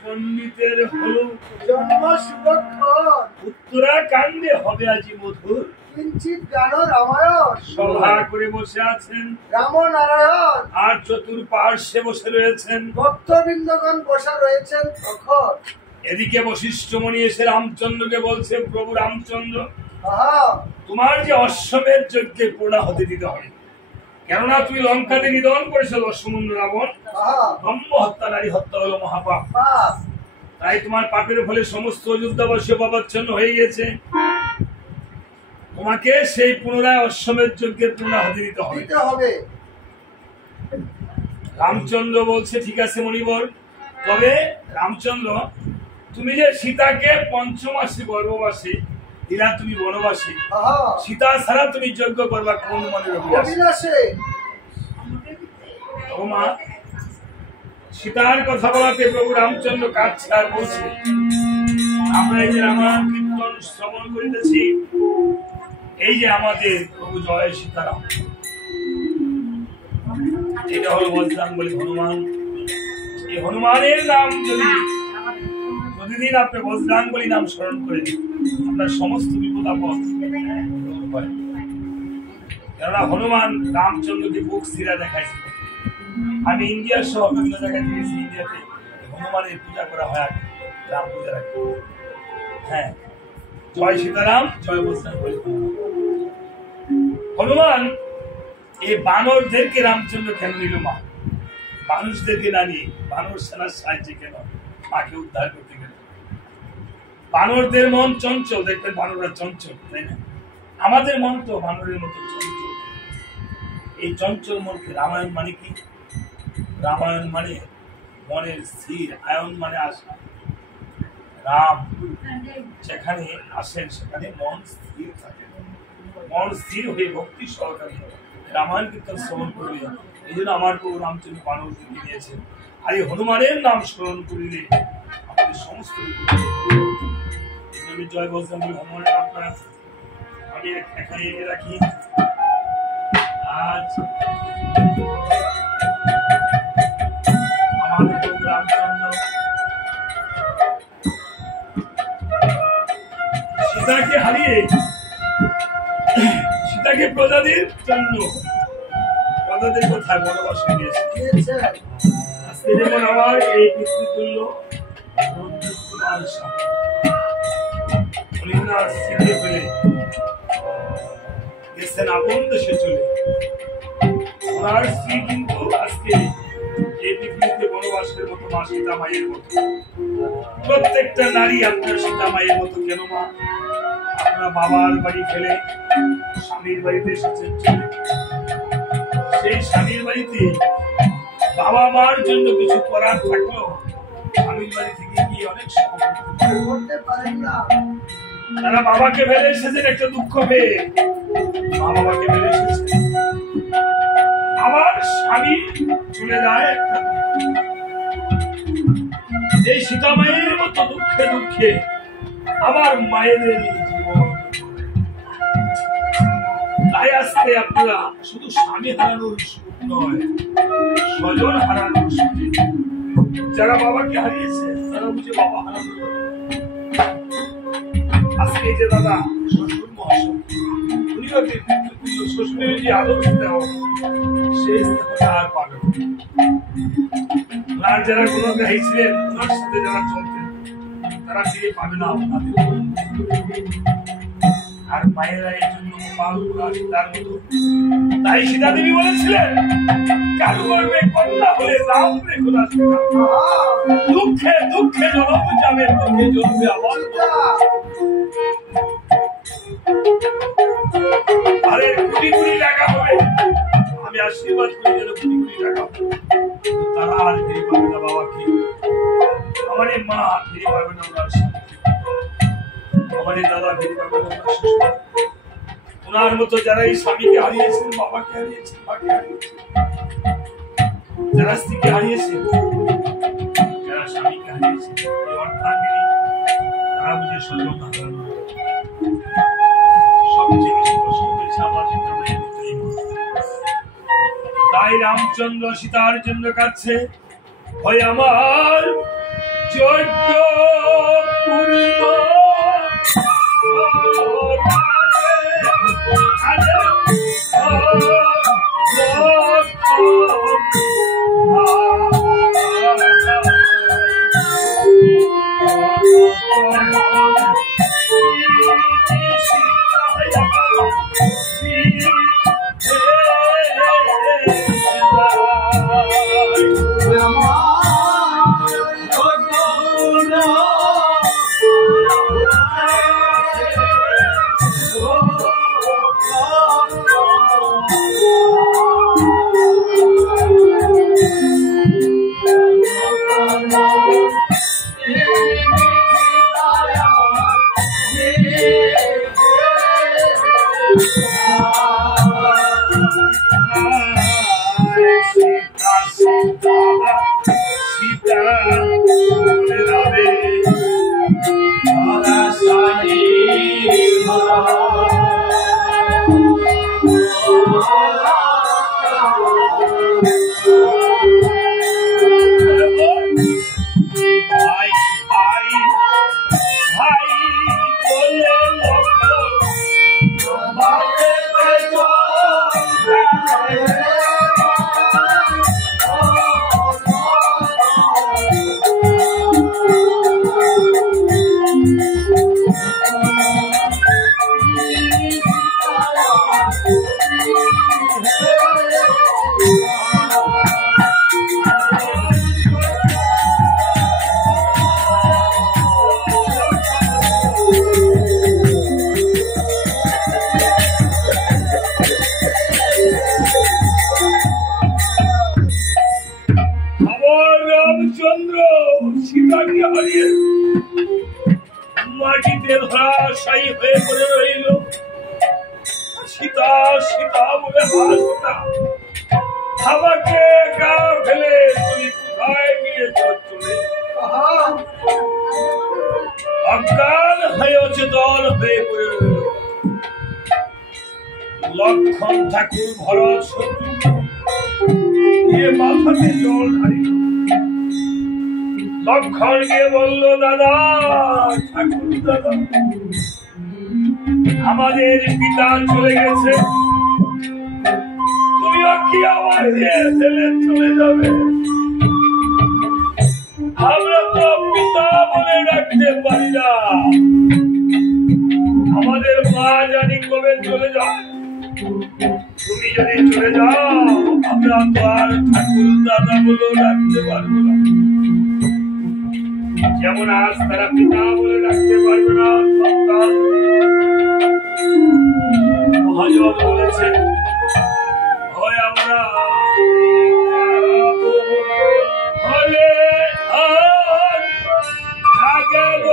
পণ্ডিতের হলো জন্ম শুভক্ষণ, উত্তরাকাণ্ডে হবে আজি মধুর। কিঞ্চিত গান রামায়ণ, সভা করে বসে আছেন রাম নারায়ণ, আর চতুর্পার্শ্বে বসে রয়েছেন ভক্তবৃন্দগণ বসা রয়েছেন প্রখর। এদিকে বশিষ্ঠ মুনি এসে রামচন্দ্রকে বলছে, প্রভু রামচন্দ্র, আহা, তোমার যে অশ্বমেধ যজ্ঞে পূর্ণাহুতি দিতে হবে, কেননা তুমি লঙ্কাতে নিধন করেছো দশমুণ্ড রাবণ। আহা, ব্রহ্ম হত্যা, নারী হত্যা হলো মহাপাপ। পাপ, তাই তোমার পাপের ফলে সমস্ত অযোধ্যাবাসী পাপাচ্ছন্ন হয়ে গেছে। তোমাকে সেই পুনরায় অশ্বমেধ যজ্ঞের পূর্ণাহুতি দিতে হবে। দিতে হবে। রামচন্দ্র বলছে, ঠিক আছে মণিবর, তবে রামচন্দ্র, তুমি যে সীতাকে পঞ্চমাসে গর্ভবাসী দিলা, তুমি বনবাসী, আহা, সীতা ছাড়া তুমি যজ্ঞ করবা কোন মনের অভিলাষে? অবিনাশে। ও মা, সীতার কথা বলাতে প্রভু রামচন্দ্র কাঁদছে আর বলছে, আমরা এই যে রামায়ণ কীর্তন শ্রবণ করিতেছি, এই যে আমাদের প্রভু জয় সীতারাম, এটা হলো বজরঙ্গবলী হনুমান। এই হনুমানের নাম যদি প্রতিদিন আপনি বজরঙ্গবলী নাম স্মরণ করেন, আপনার সমস্ত বিপদ আপদ দূর হয়। কেননা হনুমান রামচন্দ্রকে বুক সিরা দেখাইছিল। আমি ইন্ডিয়া সহ বিভিন্ন জায়গায় দেখেছি, ইন্ডিয়াতে হনুমানের পূজা করা হয় আগে, রাম পূজা রাখে। হ্যাঁ, জয় সীতারাম, জয় বজরঙ্গবলী হনুমান। এই বানরদেরকে রামচন্দ্র কেন নিল মা? মানুষদেরকে না নিয়ে বানর সেনার সাহায্যে কেন মাকে উদ্ধার করতে গেল? বানরদের মন চঞ্চল, দেখবেন বানররা চঞ্চল, তাই না? আমাদের মন তো বানরের মতো চঞ্চল। এই চঞ্চল মনকে রামায়ণ মানে কি? রামায়ণ মানে মনের স্থির, আয়ন মানে আশা। রাম যেখানে আসেন সেখানে মন স্থির থাকে। মন স্থির হয়ে ভক্তি সহকারী রামায়ণ কীর্তন শ্রবণ করলে, এই জন্য আমার প্রভু রামচন্দ্র বানরকে দিয়েছেন। আর এই হনুমানের নাম স্মরণ করিলে আমাদের সমস্ত জয় বজরঙ্গবলী হনুমানের নামটা আমি এখানে এনে রাখি। আজ আমার প্রভু রামচন্দ্র সীতাকে হারিয়ে, সীতাকে প্রজাদের জন্য প্রজাদের কোথায় বনবাসে দিয়েছে। আজকে যেমন আমার এই পিতৃতুল্য স্মৃতি ফেলে গেছেন আপন দেশে চলে। ওনার স্ত্রী কিন্তু আজকে এই পৃথিবীতে বনবাসের মতো মা সীতা মায়ের মতো। প্রত্যেকটা নারী আপনার সীতা মায়ের মতো। কেন মা? আপনার বাবার বাড়ি ফেলে স্বামীর বাড়িতে এসেছেন। সেই স্বামীর বাড়িতে বাবা মার জন্য কিছু করার থাকলেও স্বামীর বাড়ি থেকে গিয়ে অনেক সময় করতে পারেন না। তারা বাবাকে ফেলে এসেছেন একটা দুঃখ পেয়ে, মা বাবাকে ফেলে এসেছেন। আবার স্বামী চলে যায় একটা এই সীতা মায়ের মতো দুঃখে দুঃখে আমার মায়েদের জীবন। তাই আজকে আপনারা শুধু স্বামী হারানোর সুখ নয়, স্বজন হারানোর সুখ। যারা বাবাকে হারিয়েছে তারা বুঝে বাবা হারানোর। আজকে যে দাদা শ্বশুর মহাশয়, উনি শ্বশুরের যে আদর্শ দেওয়া সেই স্থাপনা আর পাবে। আর যারা গুণগ্রাহী ছিলেন, ওনার সাথে যারা চলতেন, তারা ফিরে পাবে না আপনাদের। আর মায়েরা এই জন্য সীতার মতো। তাই সীতা দেবী বলেছিলেন, কারু গর্ভে কন্যা হলে রাম রেখো না সীতা। দুঃখে দুঃখে জন্ম যাবে, দুঃখে জন্মে আবার। আরে কোটি কোটি টাকা হবে, আমি আশীর্বাদ করি যেন কোটি কোটি টাকা হবে, তারা আর ফিরে পাবে না বাবাকে। আমার মা ফিরে পাবে না ওনার সাথে, আমার দাদা ফিরে পাবে না ওনার শ্বশুর। ওনার মতো যারা এই স্বামীকে হারিয়েছেন, বাবাকে হারিয়েছেন, মাকে হারিয়েছেন, যারা স্ত্রীকে হারিয়েছেন, যারা স্বামীকে হারিয়েছেন, তারা বুঝে স্বজন হারানো। সবচেয়ে বেশি কষ্ট পেয়েছে আমার সীতা মায়ের মতোই। তাই রামচন্দ্র সীতার জন্য কাঁদছে, ভয় আমার যজ্ঞ পূর্ব রামচন্দ্র সীতাকে হারিয়ে মাটিতে ধরাশায়ী হয়ে পড়ে রইল। সীতা সীতা বলে হাসতা, আমাকে গা ফেলে তুমি কোথায় গিয়েছ? চলে অজ্ঞান হয়ে অচেতন হয়ে পড়ে রইল। লক্ষণ ঠাকুর ভরত শত্রু মাথাতে জল ঢালিল। লক্ষণ গিয়ে বলল, দাদা ঠাকুর দাদা, আমাদের পিতা চলে গেছে, তুমিও কি আমার ফেলে চলে যাবে? আমরা তো পিতা বলে রাখতে পারি না, আমাদের মা জানি কবে চলে যাবে। তুমি যদি চলে যাও আমরা তো আর ঠাকুর দাদা বলে রাখতে পারবো না, যেমন আজ তারা পিতা বলে রাখতে পারবে না সন্তান। মহাজন বলেছে, হয় আমরা হলে আর থাকব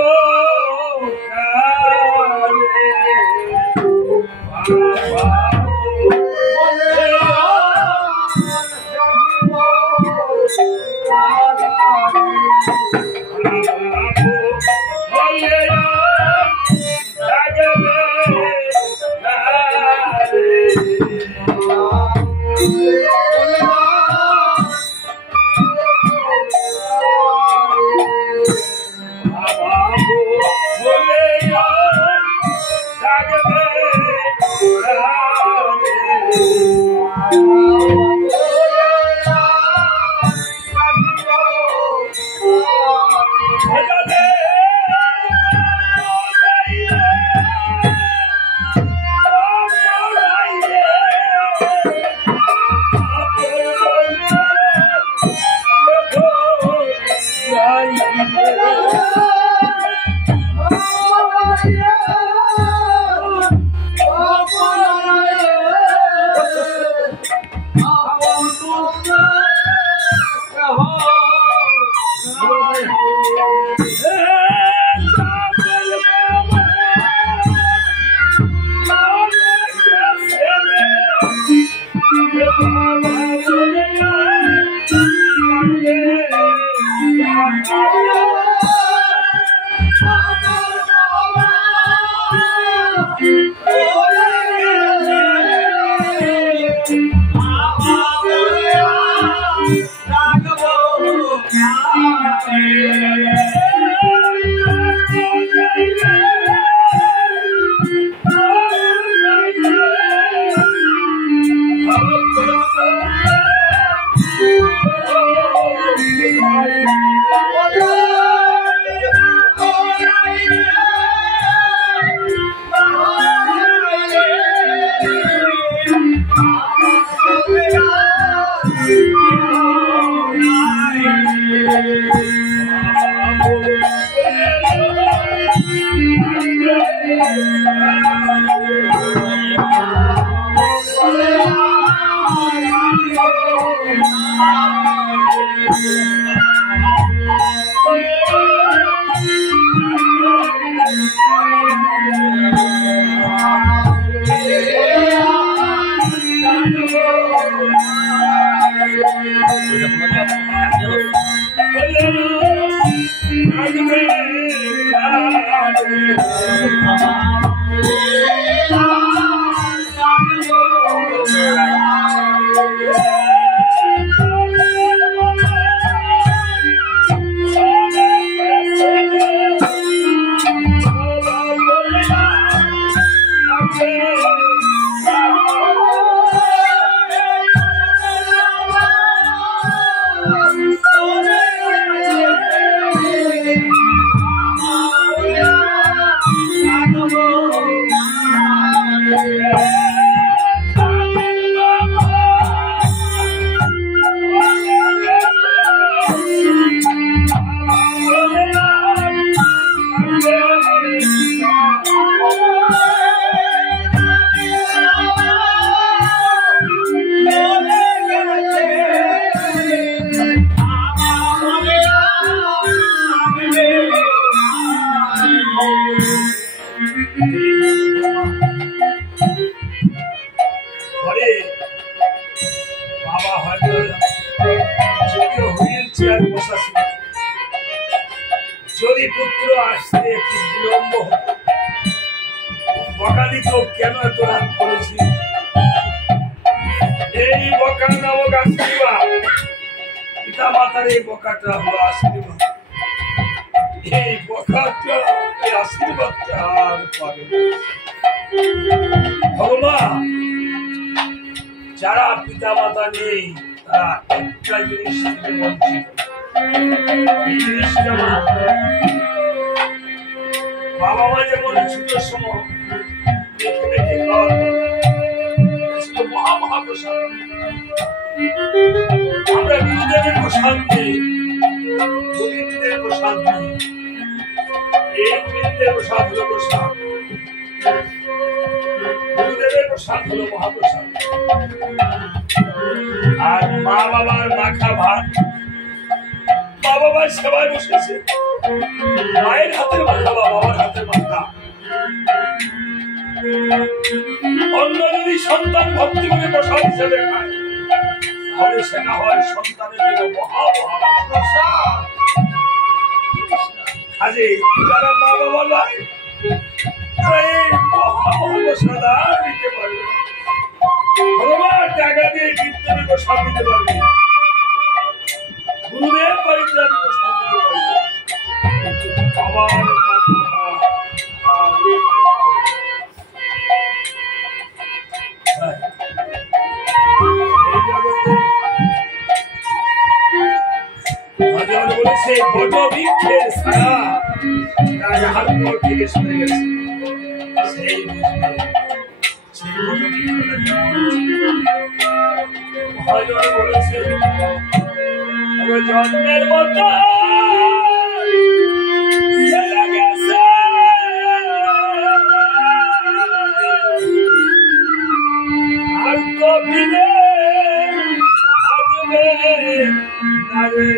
যদি পুত্র আসতে একটু বিলম্ব হতো, বকা দিত, কেন এত রাত করেছি? এই বকা নামক আশীর্বাদ, পিতা মাতার এই বকাটা হলো আশীর্বাদ। এই বকাটা, এই আশীর্বাদটা আর পাবে ভগবান। যারা পিতা মাতা নেই তারা একটা জিনিস থেকে বঞ্চিত। বাবা মা যেমন ছোট সময় মহাপ্রসাদ, আমরা গুরুদেবের প্রসাদ নেই, গোবিন্দের প্রসাদ নেই। এই গোবিন্দের প্রসাদ হলো প্রসাদ, গুরুদেবের প্রসাদ হলো মহাপ্রসাদ। আর মা বাবার মাখা ভাত, মা বাবার সেবায় বসেছে, মায়ের হাতের মাথা বা বাবার হাতের মাথা। অন্য যদি সন্তান ভক্তি করে প্রসাদ হিসেবে খায়, তাহলে সেটা হয় সন্তানের জন্য মহাপ্রসাদ। কাজে যারা মা বাবা নয়, তারা এই মহাপ্রসাদ আর দিতে পারবে না। ভগবান টাকা দিয়ে কীর্তনে প্রসাদ দিতে পারবে, গুরুদেব পরিত্রাণী প্রসাদ দিতে পারবে, বাবার বলেছে বট বৃক্ষের ছায়া রাজার উপর থেকে সরে গেছে। সেই বুঝবে সেই বট বৃক্ষটা মহাজন বলেছে জন্মের মতো চলে গেছে, আর তো ফিরে আসবে না রে।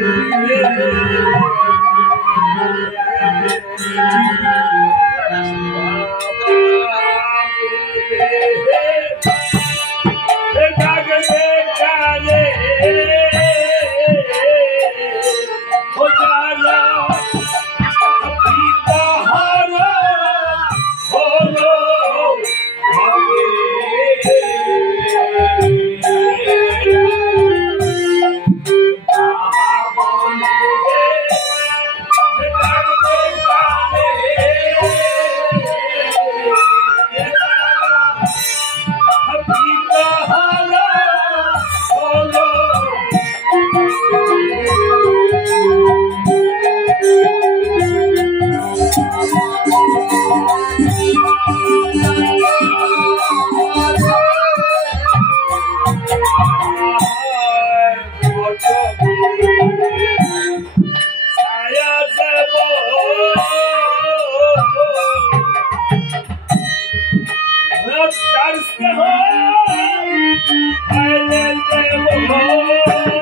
I let them go.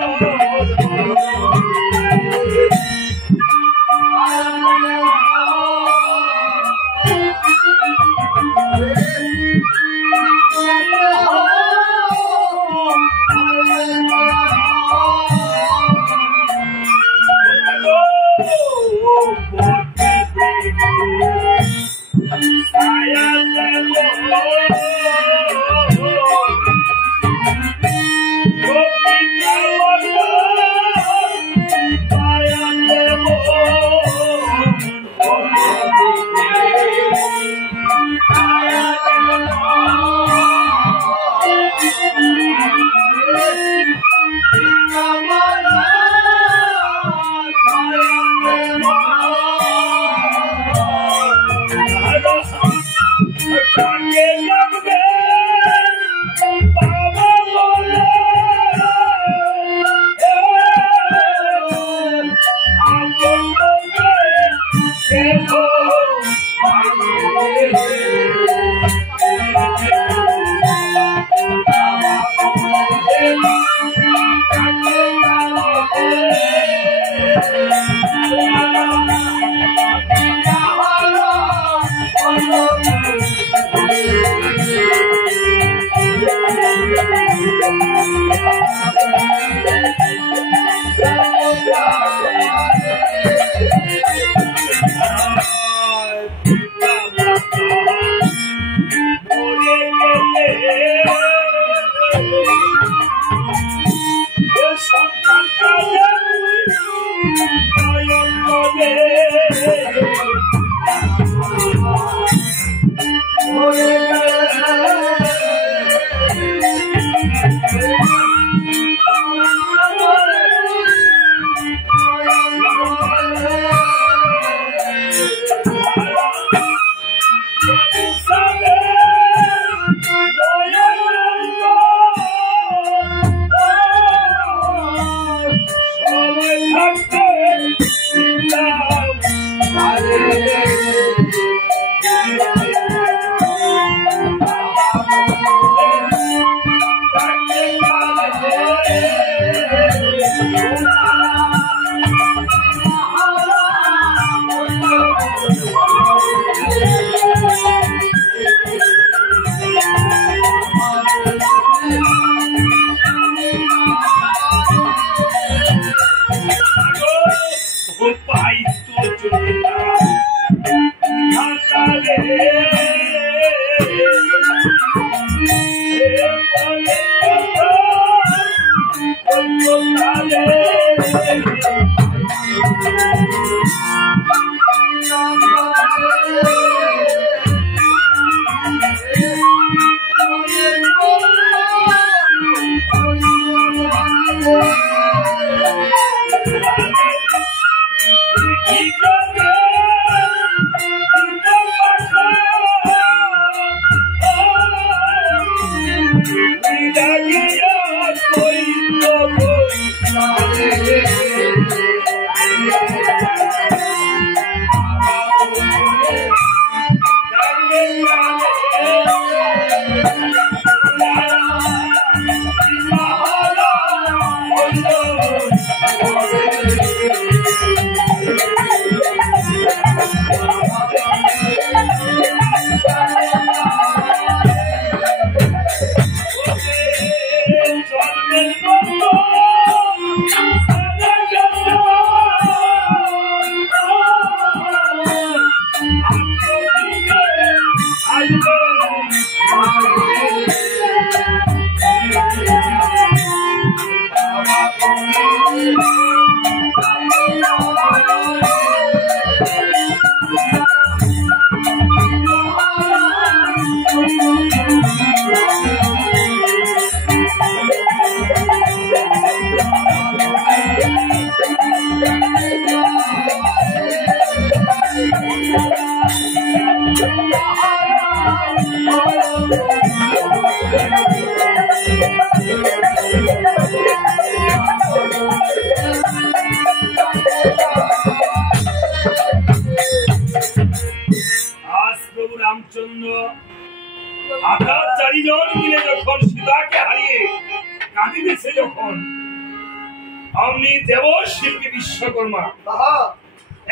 Vishwakarma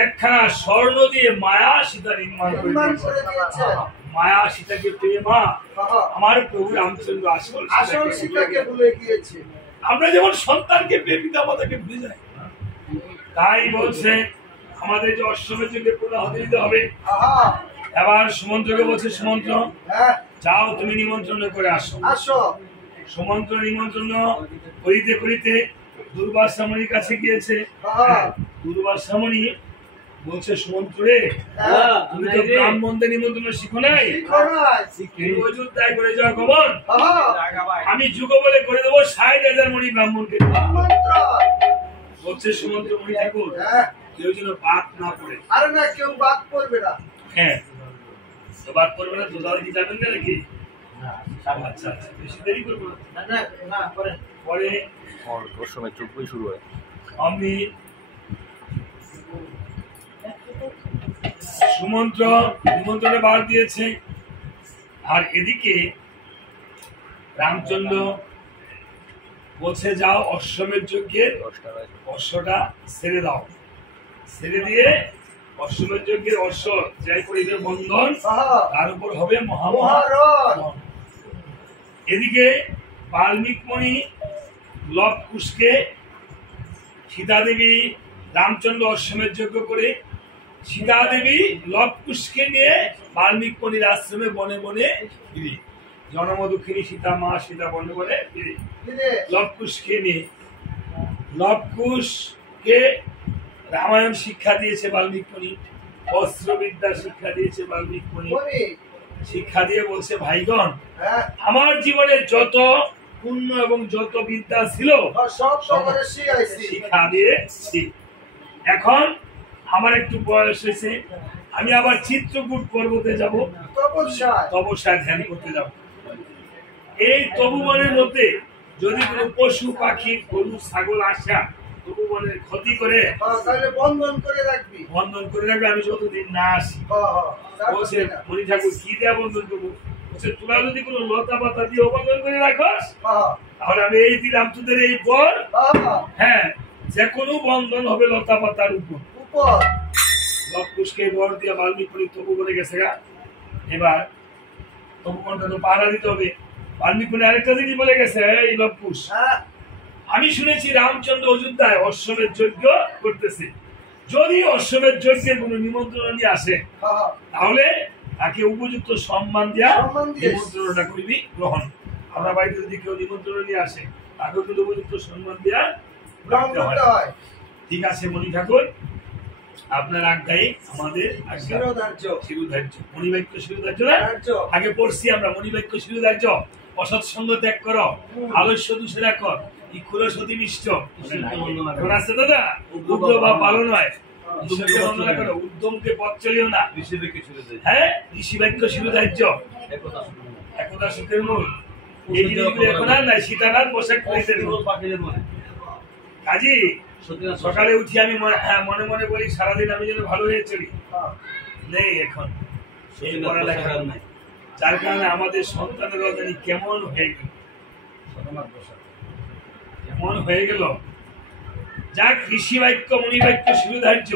একখানা স্বর্ণ দিয়ে মায়া সীতা নির্মাণ করে মায়া সীতাকে পেয়ে মা আমার প্রভু রামচন্দ্র আসল সীতাকে ভুলে গিয়েছে। আমরা যেমন সন্তানকে পেয়ে পিতা মাতাকে ভুলে যাই, তাই বলছে আমাদের যে অশ্বমের যুগে পূর্ণ হতে দিতে হবে। এবার সুমন্ত্রকে বলছে, সুমন্ত্র যাও তুমি নিমন্ত্রণ করে আসো। সুমন্ত্র নিমন্ত্রণ করিতে করিতে দুর্বাসামণির কাছে গিয়েছে। দুর্বাসামণি বলছে, সুমন্ত্র রে তুমি তো ব্রাহ্মণদের নিমন্ত্রণ শিখো নাই, অযোধ্যায় করে যাওয়া খবর আমি যুগ বলে করে দেবো ৬০,০০০ মণি ব্রাহ্মণকে। বলছে সুমন্ত্র, মণি ঠাকুর কেউ যেন বাদ না পড়ে। আরে না, কেউ বাদ পড়বে না। হ্যাঁ, তো বাদ পড়বে না তো? দাদা কি যাবেন না নাকি? আচ্ছা আচ্ছা, বেশি দেরি করবো না, পরে ওর সময় চুপই শুরু হয়। আমি সুমন্ত্র নিমন্ত্রণে বার দিয়েছে, আর এদিকে রামচন্দ্র বলছে যাও অশ্বমের যজ্ঞে অশ্বটা ছেড়ে দাও, ছেড়ে দিয়ে অশ্বমের যজ্ঞের অশ্ব যাই করিবে বন্ধন, তার উপর হবে মহামহারণ। এদিকে বাল্মীক মণি লব কুশকে সীতা দেবী রামচন্দ্র অশ্বমের যজ্ঞ করে সীতা দেবী লব কুশকে নিয়ে বাল্মীক মণির আশ্রমে বনে বনে ফিরি, জনমদুখিনী সীতা মা সীতা বনে বনে ফিরি। লব কুশকে নিয়ে লব কুশকে রামায়ণ শিক্ষা দিয়েছে বাল্মীক মণি, অস্ত্রবিদ্যা শিক্ষা দিয়েছে বাল্মীক মণি। শিক্ষা দিয়ে বলছে, ভাইগণ আমার জীবনে যত পুণ্য এবং যত বিদ্যা ছিল শিক্ষা দিয়েছি, এখন আমার একটু বয়স হয়েছে, আমি আবার চিত্রকূট পর্বতে যাব, তপস্যায় ধ্যান করতে যাব। এই তপোবনের মধ্যে যদি কোনো পশু পাখি গরু ছাগল আসা তপবনের ক্ষতি করে তাহলে বন্ধন করে রাখবি। বন্ধন করে রাখবে আমি যতদিন না আসি। বলছে মণি ঠাকুর কি দেয়া বন্ধন করবো? বলছে তোরা যদি কোনো লতা পাতা দিয়ে বন্ধন করে রাখস তাহলে আমি এই দিলাম তোদের এই পর, হ্যাঁ, যে কোনো বন্ধন হবে লতা পাতার উপর। লবকুশকে বর দিয়া বাল্মীকি তপবনে গেছে গা। এবার তপবনটা তো পাহারা দিতে হবে। বাল্মীকি আরেকটা জিনিস বলে গেছে, এই লবকুশ, আমি শুনেছি রামচন্দ্র অযোধ্যায় অশ্বমেধ যজ্ঞ করতেছে। যদি অশ্বমেধ যজ্ঞের কোন নিমন্ত্রণ নিয়ে আসে তাহলে তাকে উপযুক্ত সম্মান দিয়া নিমন্ত্রণটা করবি গ্রহণ। আমরা বাড়িতে যদি কেউ নিমন্ত্রণ নিয়ে আসে তাকে কিন্তু উপযুক্ত সম্মান দিয়া রাখতে হয়। ঠিক আছে মণি ঠাকুর, আপনার আজ্ঞাই আমাদের শিরোধার্য, মণিবাক্য শিরোধার্য না? আগে পড়ছি আমরা মণিবাক্য শিরোধার্য। অসৎ সঙ্গ ত্যাগ করো, আলস্য দূষণা কর, ইক্ষুর সতী মিষ্ট আছে দাদা, উগ্র বা ভালো নয়, উদ্যমকে পথ চলিও না, হ্যাঁ, ঋষি বাক্য শিরোধার্য, একদা সুখের মূল। এই জিনিসগুলো এখন আর নাই, সীতানাথ পোশাক কাজী সকালে উঠি আমি মনে মনে বলি সারাদিন আমি যেন ভালো হয়ে চলি, নেই এখন সেই পড়ালেখা নাই। যার কারণে আমাদের সন্তানের জানি কেমন হয়ে গেল, কেমন হয়ে গেল। যাক, ঋষি বাক্য মণি বাক্য শিরোধার্য,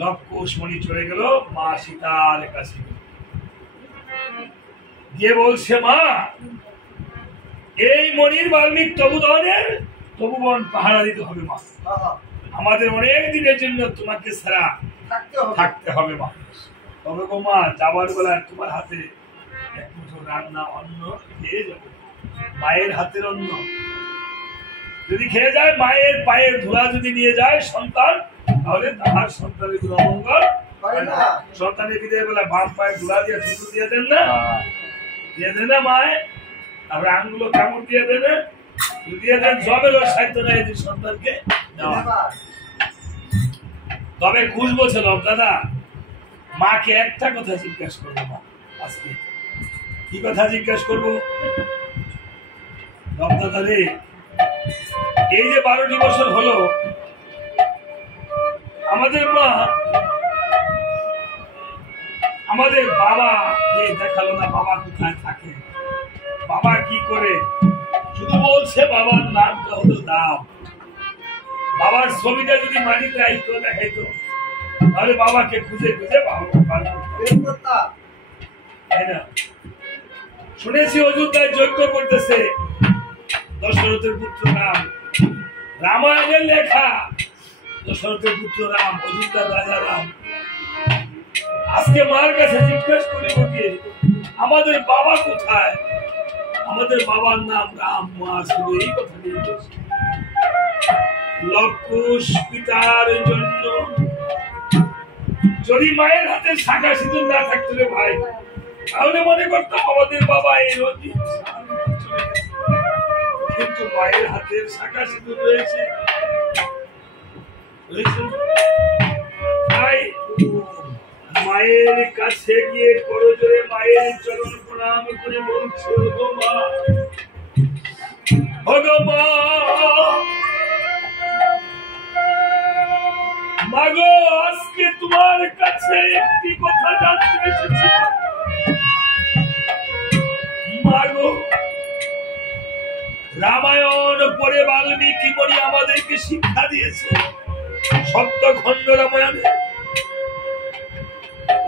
লবকুশ মণি চলে গেল মা সীতার কাছে গিয়ে বলছে, মা এই মণির বাল্মীক তপবন পাহারা দিতে হবে মা, আমাদের অনেক দিনের জন্য তোমাকে ছাড়া থাকতে হবে মা। তবে গো মা, যাবার বেলা তোমার হাতে এক মুঠো রান্না অন্ন খেয়ে যাবো, মায়ের হাতের অন্ন যদি খেয়ে যায়, মায়ের পায়ের ধুলা যদি নিয়ে যায় সন্তান, তাহলে তাহার সন্তানের কোনো অমঙ্গল হয় না। সন্তানের বিদায় বেলা বাম পায়ে ধুলা দিয়ে থুতু দিয়ে দেন না, দিয়ে দেন না মায়ে, তারপরে আঙ্গুলো কামড় দিয়ে দেন, দিয়ে দেন, জবেরও সাধ্য নাই সন্তানকে দেওয়া। তবে ঘুষ বলছে লব দাদা, মাকে একটা কথা জিজ্ঞাসা করবো মা, আজকে কি কথা জিজ্ঞাসা করবো লব দাদা রে? এই যে 12টি বছর হলো আমাদের মা আমাদের বাবাকে দেখালো না, বাবা কোথায় থাকে, বাবা কি করে, শুধু বলছে বাবার নামটা হলো দাম। বাবার ছবিটা যদি মাটিতে আইতো দেখাইতো তাহলে বাবাকে খুঁজে খুঁজে শুনেছি অযোধ্যায় যজ্ঞ করতেছে দশরথের পুত্র রাম, রামায়ণের লেখা দশরথের পুত্র রাম, অযোধ্যার রাজা রাম। আজকে মার কাছে জিজ্ঞেস করি ওকে, আমাদের বাবা কোথায়, আমাদের বাবার নাম রাম। মা শুধু এই কথা নিয়ে লবকুশ পিতার জন্য যদি মায়ের হাতে শাখা সিঁদুর না থাকতো রে ভাই, তাহলে মনে করতাম আমাদের বাবা এই রঞ্জিত, কিন্তু মায়ের হাতের শাখা সিঁদুর রয়েছে। তাই মায়ের কাছে গিয়ে করজোরে মায়ের চরণ প্রণাম করে বলছে, ওগো মা, ওগো মা, মাগো আজকে তোমার কাছে একটি কথা জানতে এসেছি। মাগো, রামায়ণ পড়ে বাল্মীকি মুনি আমাদেরকে শিক্ষা দিয়েছে, সপ্তখণ্ড রামায়ণে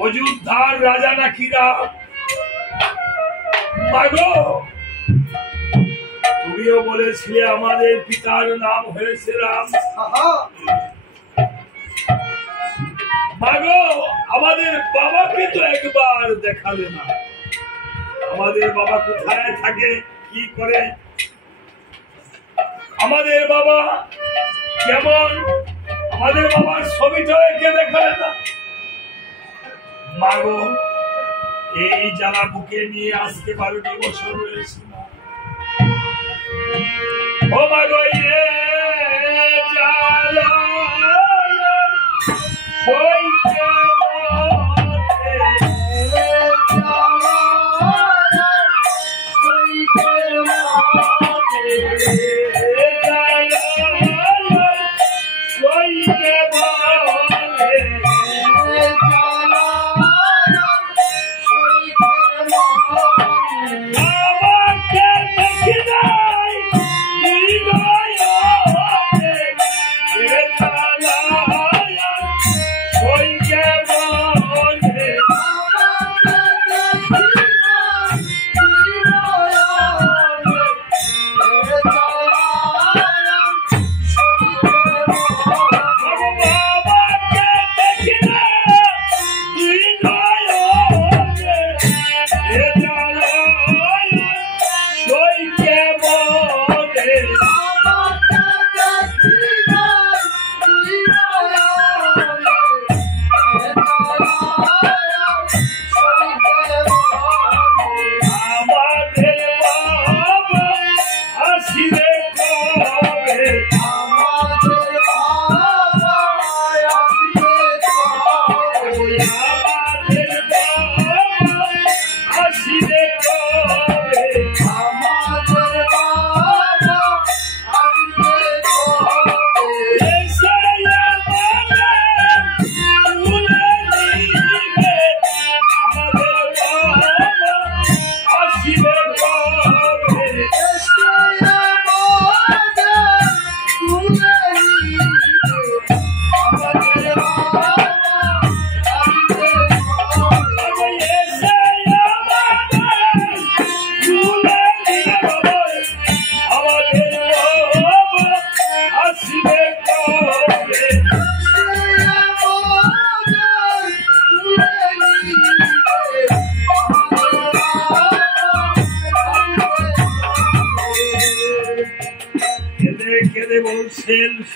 অযোধ্যার রাজা নাকি রাম। মাগো, তুমিও বলেছিলে আমাদের পিতার নাম হয়েছে রাম। মাগো, আমাদের বাবাকে তো একবার দেখালে না, আমাদের বাবা কোথায় থাকে, কি করে, আমাদের বাবা কেমন, আমাদের বাবার ছবিটা এঁকে দেখালে না। মাগো, এই জ্বালা বুকে নিয়ে আজকে 12টি বছর রয়েছে। ও মাগো, জ্বালা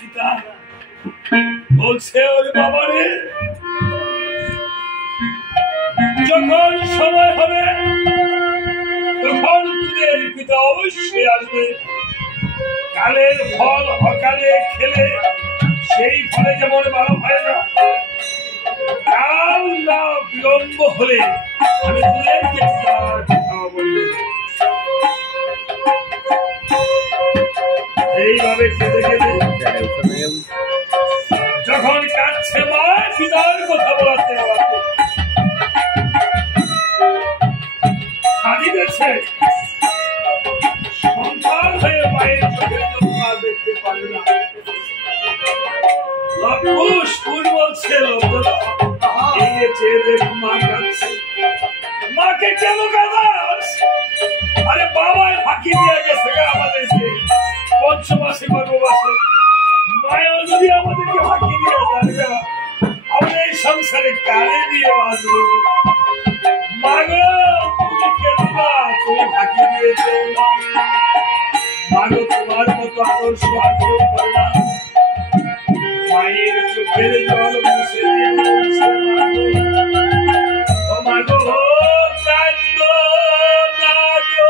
পিতা বলছে, ওর বাবারে যখন সময় হবে তখন তোদের পিতা অবশ্যই আসবে। কালের ফল অকালে খেলে সেই ফলে যেমন ভালো হয় না, কাল না বিলম্ব হলে আমি তোদেরকে বলবো। এইভাবে খেতে খেতে যখন কাঁদছে মা, পিতার কথা বলাতে বলাতে কাঁদিতেছে, সন্তান হয়ে মায়ের চোখের জল দেখতে পারে না। বলছে, মা কাঁদছে, মাকে কেন কাঁদাস? আরে বাবায় ফাঁকি দিয়ে গেছে আমাদেরকে পঞ্চমাসে গর্ভবাসে। মায়ের যদি আমাদেরকে ফাঁকি দিয়ে যাবে, আমরা এই সংসারে কারে দিয়ে বাঁচবো? মা গো, তুমি কেন না, তুমি ফাঁকি দিয়েছ না। মা গো, তোমার মতো আদর্শ আর কেউ করে না। মায়ের চোখের জল মুছে দিয়ে ও মা গো, কাঁদো না গো।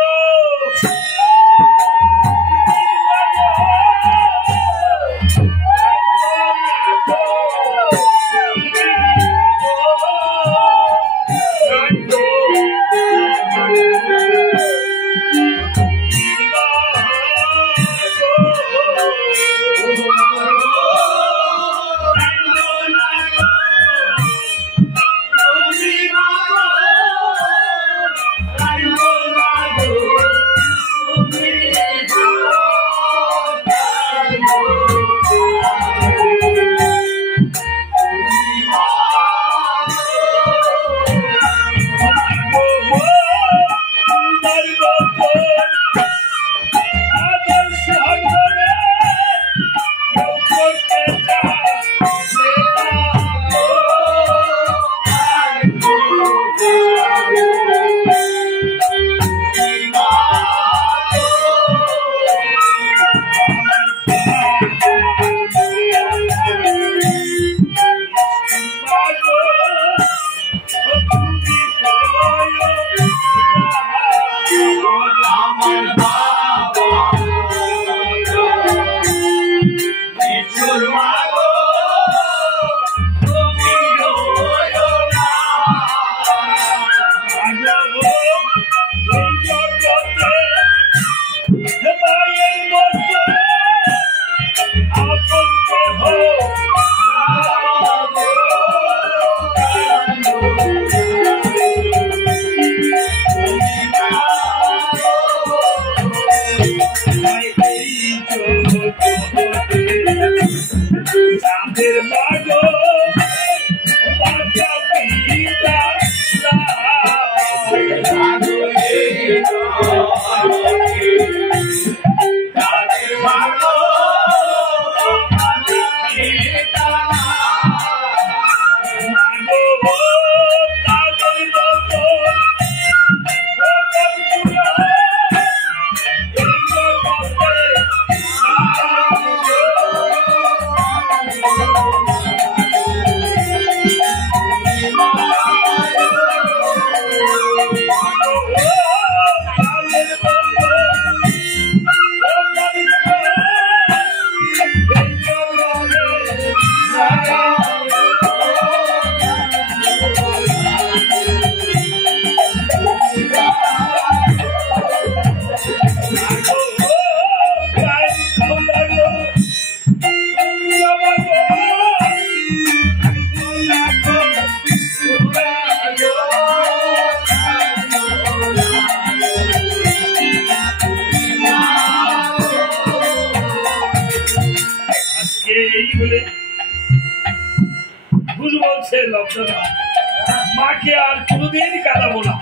মাকে আর কোনদিন কাঁদাবো না,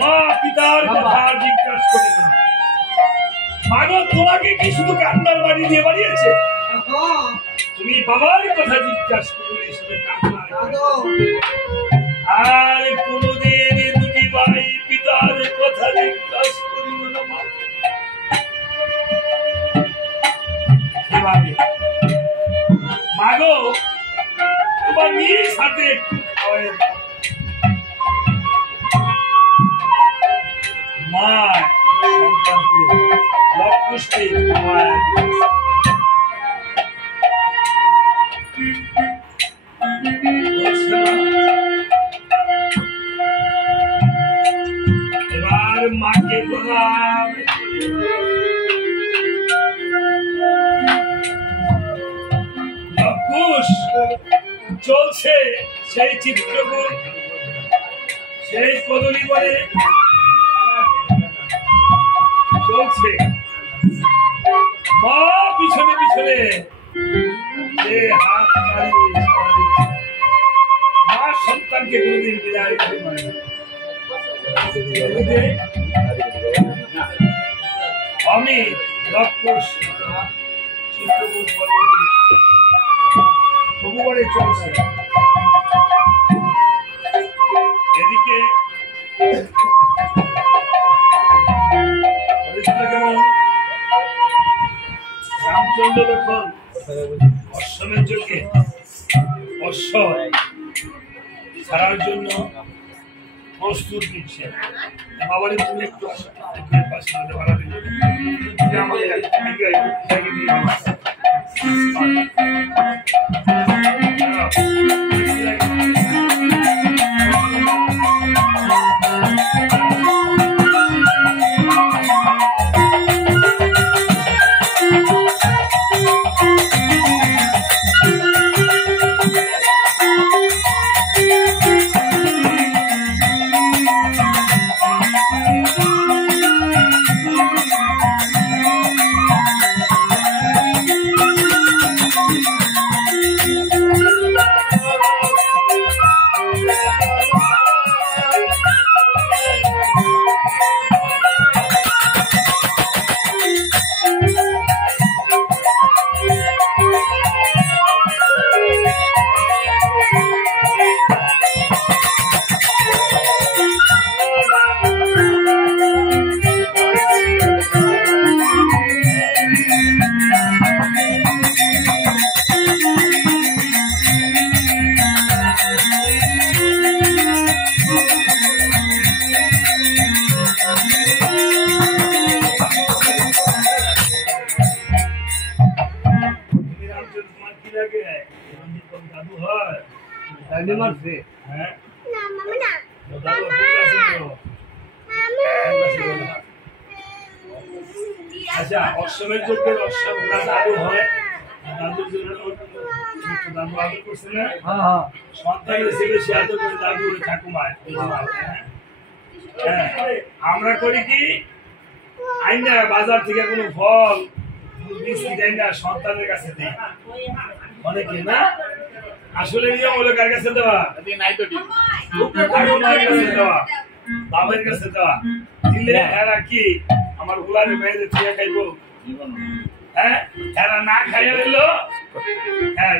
মা পিতার কথা জিজ্ঞাসা করিব না। মাগো, তোমাকে কি শুধু কান্নার বাড়ি দিয়ে বাড়িয়েছে? তুমি বাবার কথা জিজ্ঞাসা করবে, শুধু কান্নার। আর কোনদিন দুটি ভাই পিতার কথা জিজ্ঞাসা করিব না। মা গো তোমার নিজ হাতে একটু খাওয়াই মা সন্তানকে লক্ষ্যে খাওয়ায় এবার মাকে প্রণাম লক্ষ্য চলছে সেই চিত্রকূট সেই কদলী বলে চলছে মা পিছনে পিছনে যে হাত মা সন্তানকে কোনদিন বিদায় করতে পারে আমি লক্ষ্য চিত্রকূট কদলী তবুবারে চলছে এদিকে যেমন রামচন্দ্র লক্ষণ অশ্বমের যজ্ঞে অশ্ব ছাড়ার জন্য প্রস্তুত দিচ্ছে বাবারে তুমি একটু পাশে ভাড়া দিলে আমাকে আচ্ছা অশ্বমের যজ্ঞে অশ্বম দাদু হয় দাদুর জন্য দাদু আদর করছে না সন্তানের ছেলে সে আদর করে দাদু ঠাকুমায় হ্যাঁ আমরা করি কি আইনা বাজার থেকে কোনো ফল বিস্কিট আইনা সন্তানের কাছে দেই অনেকে না আসলে নিয়ম হলো কার কাছে দেওয়া ঠাকুমার কাছে দেওয়া বাবার কাছে দেওয়া দিলে এরা কি আমার গোলারে বাইরে থেকে খাইবো হ্যাঁ এরা না খাইয়ে হইলো হ্যাঁ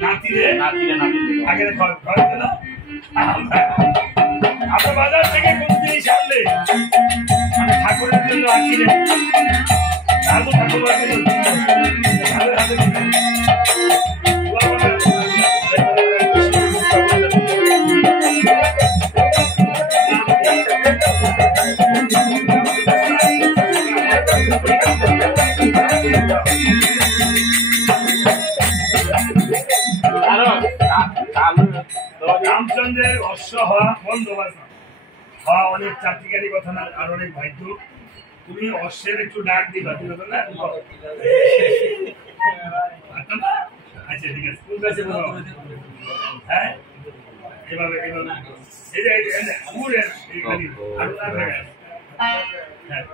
নাতিরে আগে ঘরে না আমরা বাজার থেকে কোন জিনিস আনলে আমি ঠাকুরের জন্য আঁকিলে দাদু ঠাকুরের জন্য হাতে হাতে রামচন্দ্রের অশ্ব হওয়া বন্দোবস্ত হওয়া অনেক চাকরিকারী কথা না আর অনেক ভাগ্য তুমি অশ্বের একটু ডাক দিবা দিবা তো না আচ্ছা ঠিক আছে কোন কাছে বলো হ্যাঁ এভাবে এভাবে এই যে ঘুরে এইখানে আর না থাকে হ্যাঁ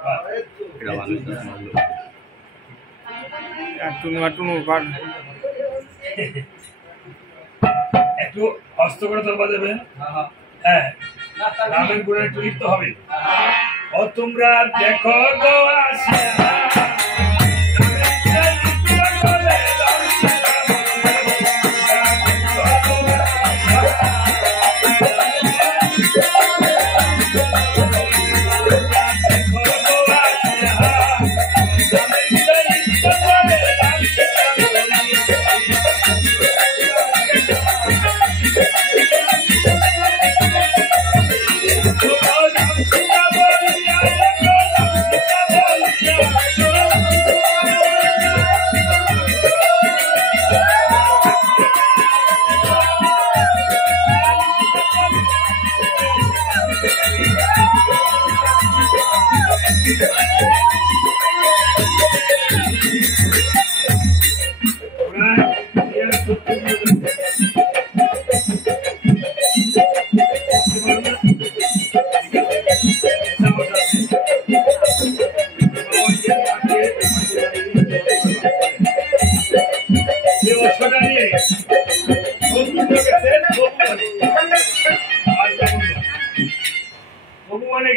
একটু হস্ত করে তোর বাজাবে হ্যাঁ রামের গুণে একটু লিখতে হবে ও তোমরা দেখো গো আসিয়া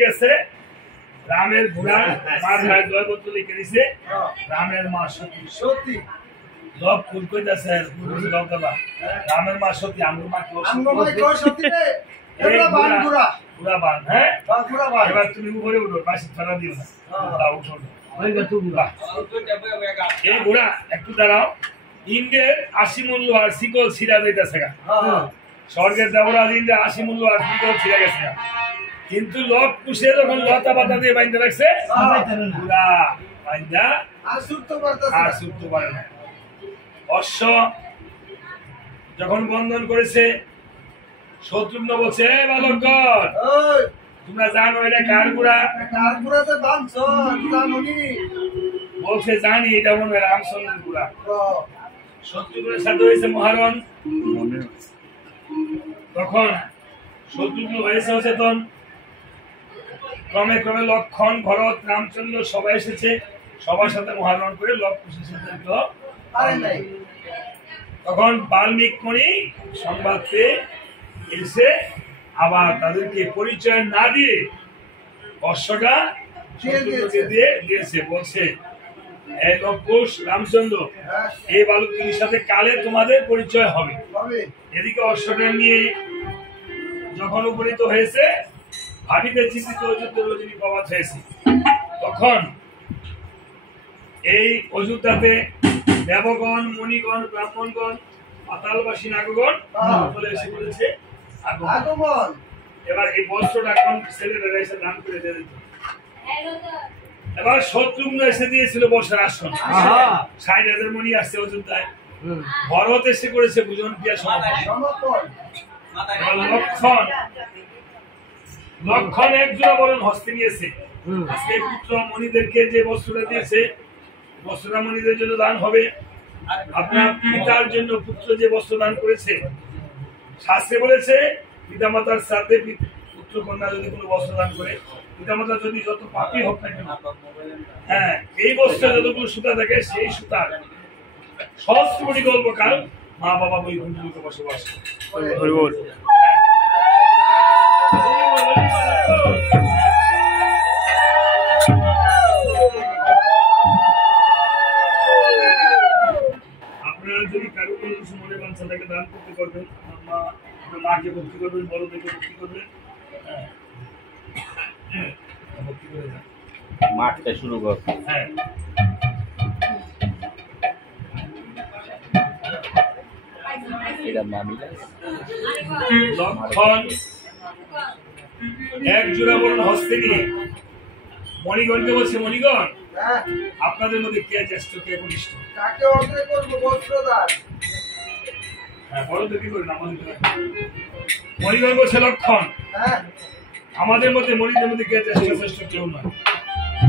গেছে রামের ঘোড়া মাথায় জয়বত্র লিখে দিছে রামের মা সতী সত্যি লব ফুল কইতাছে লব দাদা রামের মা সতী আমার মা কি সত্যি রে এগুলা বানগুড়া পুরা বান হ্যাঁ বানগুড়া বান এবার তুমি উপরে উঠো পাশে ছাড়া দিও না উঠো এই ঘোড়া একটু দাঁড়াও ইন্দ্রের 80 মূল্য আর শিকল ছিড়া যাইতেছে গা স্বর্গের দেবরাজ ইন্দ্রের 80 মূল্য আর শিকল ছিড়া গেছে গা কিন্তু লোক পুষে যখন লতা পাতা দিয়ে বাইন্ধে রাখছে ঘোড়া বাইন্ধা আর ছুটতে পারে না অশ্ব যখন বন্ধন করেছে শত্রুঘ্ন বলছে বালকগণ তোমরা জানো এটা কার ঘোড়া বলছে জানি এটা মনে হয় রামচন্দ্রের ঘোড়া শত্রুঘ্নের সাথে হয়েছে মহারণ তখন শত্রুঘ্ন হয়েছে সচেতন ক্রমে ক্রমে লক্ষণ ভরত রামচন্দ্র সবাই এসেছে সবার সাথে মহারণ করে তখন বাল্মীকি মুনি সংবাদ পেয়ে এসে আবার তাদেরকে পরিচয় না দিয়ে অশ্বটা দিয়ে দিয়েছে বলছে এই লক্ষুষ রামচন্দ্র এই বালকটির সাথে কালে তোমাদের পরিচয় হবে এদিকে অশ্বটা নিয়ে যখন উপনীত হয়েছে ভাবিতে চিন্তিত অযোধ্যার রজনী প্রভাত হয়েছে তখন এই অযোধ্যাতে দেবগণ মণিগণ ব্রাহ্মণগণ পাতালবাসী নাগগণ বলে এসে বলেছে আগমন এবার এই বস্ত্রটা কোন ছেলেরা এসে দান করে দিয়ে দিত এবার শত্রুঘ্ন এসে দিয়েছিল বর্ষার আসন 60,000 মণি আসছে অযোধ্যায় ভরত এসে করেছে ভোজন ক্রিয়া সমর্পণ লক্ষণ একজোড়া বরণ হস্তে নিয়েছে আজকে পুত্র মণিদেরকে যে বস্ত্রটা দিয়েছে বস্ত্রটা মণিদের জন্য দান হবে আপনার পিতার জন্য পুত্র যে বস্ত্র দান করেছে শাস্ত্রে বলেছে পিতামাতার সাথে পুত্র কন্যা যদি কোনো বস্ত্র দান করে পিতামাতা যদি যত পাপী হোক না কেন হ্যাঁ এই বস্ত্রে যতগুলো সুতা থাকে সেই সুতার সহস্র কোটি গল্পকাল মা বাবা বৈকুণ্ঠে বসবাস করে আপনারা যদি কারো কোনো মনে বাঞ্ছা থাকে দান করতে পারবেন মাকে ভক্তি করবেন বড়দেরকে ভক্তি করবেন ভক্তি করে যান মাঠটা শুরু কর হ্যাঁ এটা মামি লক্ষণ এক জোড়া বরণ হস্তে নিয়ে মণিগণকে বলছে মণিগণ আপনাদের মধ্যে কে জ্যেষ্ঠ কে কনিষ্ঠ হ্যাঁ বড়দের কি করেন আমাদের মণিগণ বলছে লক্ষণ আমাদের মধ্যে মণিদের মধ্যে কে জ্যেষ্ঠ শ্রেষ্ঠ কেউ নয়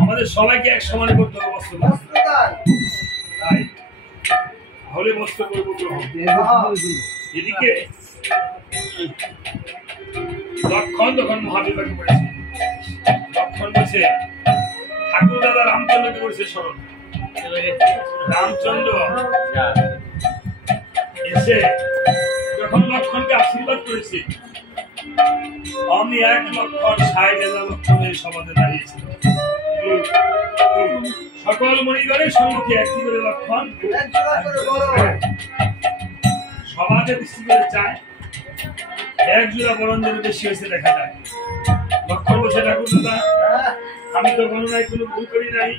আমাদের সবাইকে এক সমানে করতে হবে বস্ত্রদান তাই হলে বস্ত্র করবো এদিকে লক্ষণ তখন মহাবিবাকে পড়েছে লক্ষণ বলছে ঠাকুর দাদা রামচন্দ্রকে করেছে স্মরণ রামচন্দ্র এসে যখন লক্ষণকে আশীর্বাদ করেছে অমনি 1,60,000 লক্ষণ সমাজে দাঁড়িয়েছিল সকল মণিগণের সম্মুখে একটি করে লক্ষণ সমাজে দৃষ্টি করে চায় এক জোড়া বরণ যেন বেশি হয়েছে দেখা যায় লক্ষণ বসে ঠাকুর দাদা আমি তো গণনায় কোনো ভুল করি নাই